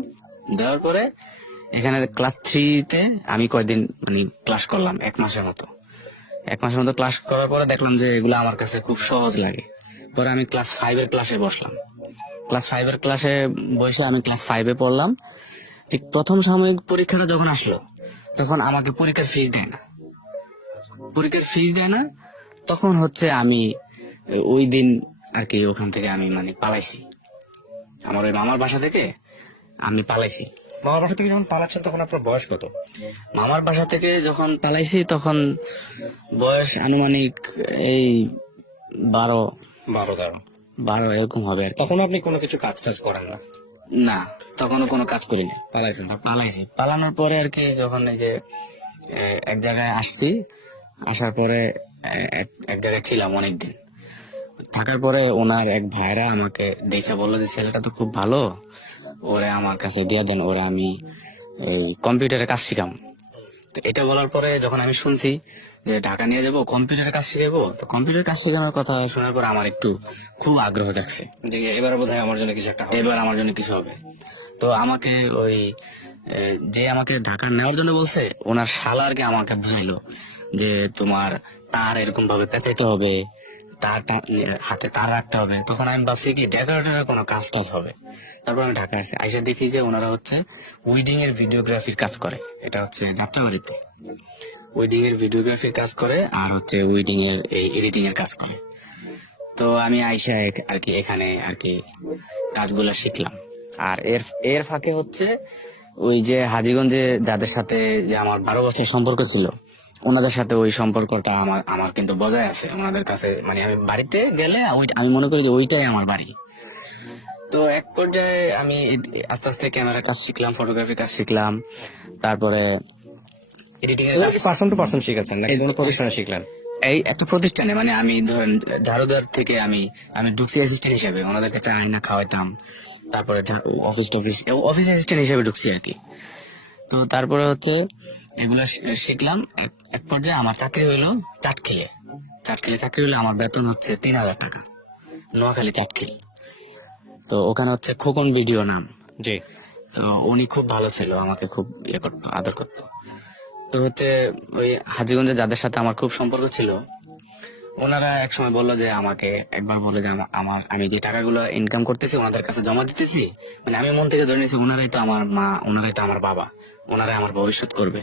দেওয়ার পরে এখানে ক্লাস 3-তে আমি কয়দিন মানে ক্লাস করলাম, 1 মাসের মতো। 1 মাসের মতো ক্লাস করার পরে দেখলাম যে এগুলো আমার কাছে খুব সহজ লাগে। পরে আমি ক্লাস 5-এর ক্লাসে বসলাম। ক্লাস 5-এর ক্লাসে বসে আমি ক্লাস 5-এ পড়লাম। ঠিক প্রথম সাময়িক পরীক্ষাটা যখন আসলো, তখন আমাকে পরীক্ষার ফিস দেয় না। তখন হচ্ছে আমি ওই দিন আর কি ওখান থেকে আমি মানে পালাইছি, আমার ওই মামার বাসা থেকে আমি পালাইছি। মামার বাসা থেকে যখন পালাচ্ছেন তখন আপনার বয়স কত? মামার বাসা থেকে যখন পালাইছি তখন বয়স আনুমানিক এই 12 এরকম হবে আর কি। তখন আপনি কোনো কিছু কাজ টাজ করেন না? না, তখনও কোনো কাজ করিনি, পালাইছেন? পালাইছি। পালানোর পরে আর কি যখন এই যে এক জায়গায় আসছি, আসার পরে এক জায়গায় ছিলাম অনেকদিন। থাকার পরে ওনার এক ভাইরা আমাকে দেখে বললো যে ছেলেটা তো খুব ভালো, ওরে আমার কাছে দিয়ে দেন, ওরা আমি এই কম্পিউটারে কাজ শিখাম। তো এটা বলার পরে যখন আমি শুনছি যে ঢাকা নিয়ে যাবো, কম্পিউটারে কাজ শিখাবো, তো কম্পিউটার কাজ শেখানোর কথা শোনার পর আমার একটু খুব আগ্রহ জাগছে যে এবার বোধহয় আমার জন্য কিছু একটা হবে। এবার আমার জন্য কিছু হবে। তো আমাকে ওই যে আমাকে ঢাকা নেওয়ার জন্য বলছে, ওনার শালা আর কি আমাকে বুঝাইলো যে তোমার তার এরকম ভাবে পেঁচাইতে হবে, হাতে তার রাখতে হবে। তখন আমি ভাবছি কি ডেকোরেটরের কোনো কাজ টাজ হবে। তারপর আমি ঢাকা আসি, আইসা দেখি যে ওনারা হচ্ছে উইডিং এর ভিডিওগ্রাফির কাজ করে। এটা হচ্ছে যাত্রাবাড়িতে উইডিং এর ভিডিওগ্রাফির কাজ করে, আর হচ্ছে উইডিং এর এই এডিটিং এর কাজ করে। তো আমি আইসা আর কি এখানে আর কি কাজগুলো শিখলাম। আর এর ফাঁকে হচ্ছে ওই যে হাজীগঞ্জে যাদের সাথে যে আমার 12 বছর সম্পর্ক ছিল, ওনাদের সাথে ওই সম্পর্কটা আমার কিন্তু বজায় আছে ওনাদের কাছে। মানে আমি বাড়িতে গেলে আমি মনে করি যে ওইটাই আমার বাড়ি। তো এক পর্যায়ে আমি আস্তে আস্তে ক্যামেরা কাজ শিখলাম, ফটোগ্রাফি কাজ শিখলাম, তারপরে এডিটিং এর কাজ। পার্সন টু পার্সন শিখেছেন নাকি কোনো প্রতিষ্ঠানে শিখলেন? এই একটা প্রতিষ্ঠানে, মানে আমি ধরেন ঝাড়ুদার থেকে আমি ঢুকছি অ্যাসিস্ট্যান্ট হিসেবে, ওনাদেরকে চা আইনা খাওয়াইতাম। তারপরে অফিস অ্যাসিস্ট্যান্ট হিসেবে ঢুকছি আর কি। তো তারপরে হচ্ছে এগুলা শিখলাম। এক পর্যায়ে আমার চাকরি হইলো চাটখিলে চাকরি হলে আমার বেতন হচ্ছে 3000 টাকা, নোয়াখালী চাটখিল। তো ওখানে হচ্ছে খোকন ভিডিও নাম। জি। তো উনি খুব ভালো ছিল, আমাকে খুব করতো, আদর করতো। তো হচ্ছে ওই হাজীগঞ্জে যাদের সাথে আমার খুব সম্পর্ক ছিল, ওনারা এক সময় বললো যে আমাকে একবার বলে যে আমি যে টাকাগুলো ইনকাম করতেছি ওনাদের কাছে জমা দিতেছি, মানে আমি মন থেকে ধরে নিয়েছি ওনারাই তো আমার মা, ওনারাই তো আমার বাবা, ওনারাই আমার ভবিষ্যৎ করবে।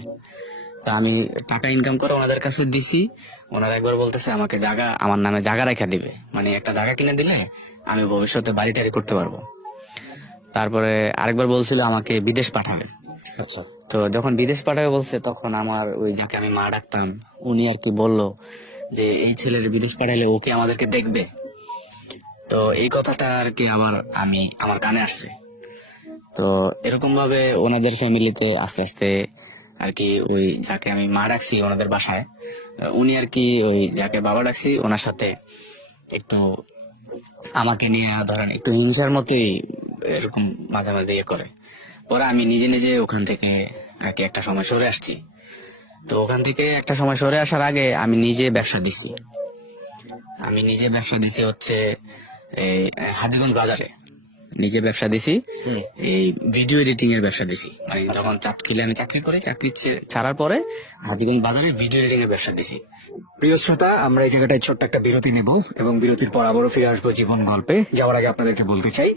তা আমি টাকা ইনকাম করে ওনাদের কাছে দিছি। ওনারা একবার বলতেছে আমাকে আমার নামে জায়গা রেখা দিবে, মানে একটা জায়গা কিনে দিলে আমি ভবিষ্যতে বাড়ি টাড়ি করতে পারবো। তারপরে আরেকবার বলছিল আমাকে বিদেশ পাঠাবে। আচ্ছা। তো যখন বিদেশ পাঠাবে বলছে, তখন আমার ওই যাকে আমি মা ডাকতাম, উনি আর কি বললো যে এই ছেলের বিদেশ পাঠাইলে ওকে আমাদেরকে দেখবে। তো এই কথাটা আর কি আবার আমার কানে আসছে। তো এরকম ভাবে ওনাদের ফ্যামিলিতে আস্তে আস্তে আর কি ওই যাকে আমি মা ডাকছি ওনাদের বাসায়, উনি আর কি ওই যাকে বাবা ডাকছি ওনার সাথে একটু আমাকে নিয়ে ধরেন একটু হিংসার মতোই এরকম মাঝে মাঝে ইয়ে করে। পরে আমি নিজে নিজে ওখান থেকে আর কি একটা সময় সরে আসছি। তো ওখান থেকে একটা সময় সরে আসার আগে আমি নিজে ব্যবসা দিছি হচ্ছে এই হাজীগঞ্জ বাজারে নিজে ব্যবসা দিছি। এই ভিডিও এডিটিং এর ব্যবসা দিছি, মানে যখন চাটখিলে আমি চাকরি করি, চাকরি ছাড়ার পরে হাজীগঞ্জ বাজারে ভিডিও এডিটিং এর ব্যবসা দিছি। প্রিয় শ্রোতা, আমরা এই জায়গাটায় ছোট্ট একটা বিরতি নেব এবং বিরতির পর আবারও ফিরে আসবো জীবন গল্পে। যাওয়ার আগে আপনাদেরকে বলতে চাই,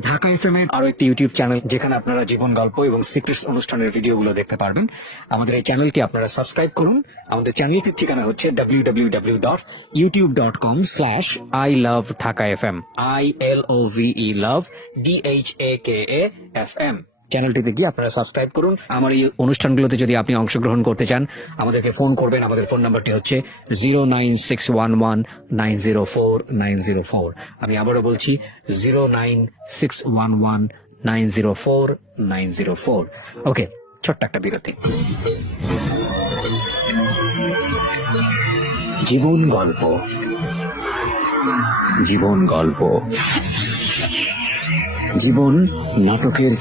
ঢাকা এফএম এর আরো একটি ইউটিউব চ্যানেল যেখানে আপনারা জীবন গল্প এবং সিক্রেটস অনুষ্ঠানের ভিডিওগুলো দেখতে পারবেন। আমাদের এই চ্যানেলটি আপনারা সাবস্ক্রাইব করুন। আমাদের চ্যানেলটির ঠিকানা হচ্ছে www.youtube.com/iloveDhakaFM ILOVE love DHAKAFM। চ্যানেলটিতে গিয়ে আপনারা সাবস্ক্রাইব করুন। আমার এই অনুষ্ঠানগুলোতে যদি আপনি অংশগ্রহণ করতে চান, আমাদেরকে ফোন করবেন। আমাদের ফোন নাম্বারটি হচ্ছে 09611904904। আমি আবারও বলছি 09611904904। ওকে, ছোট্ট একটা বিরতি। জীবন গল্প, জীবন গল্প, জীবন নাটকের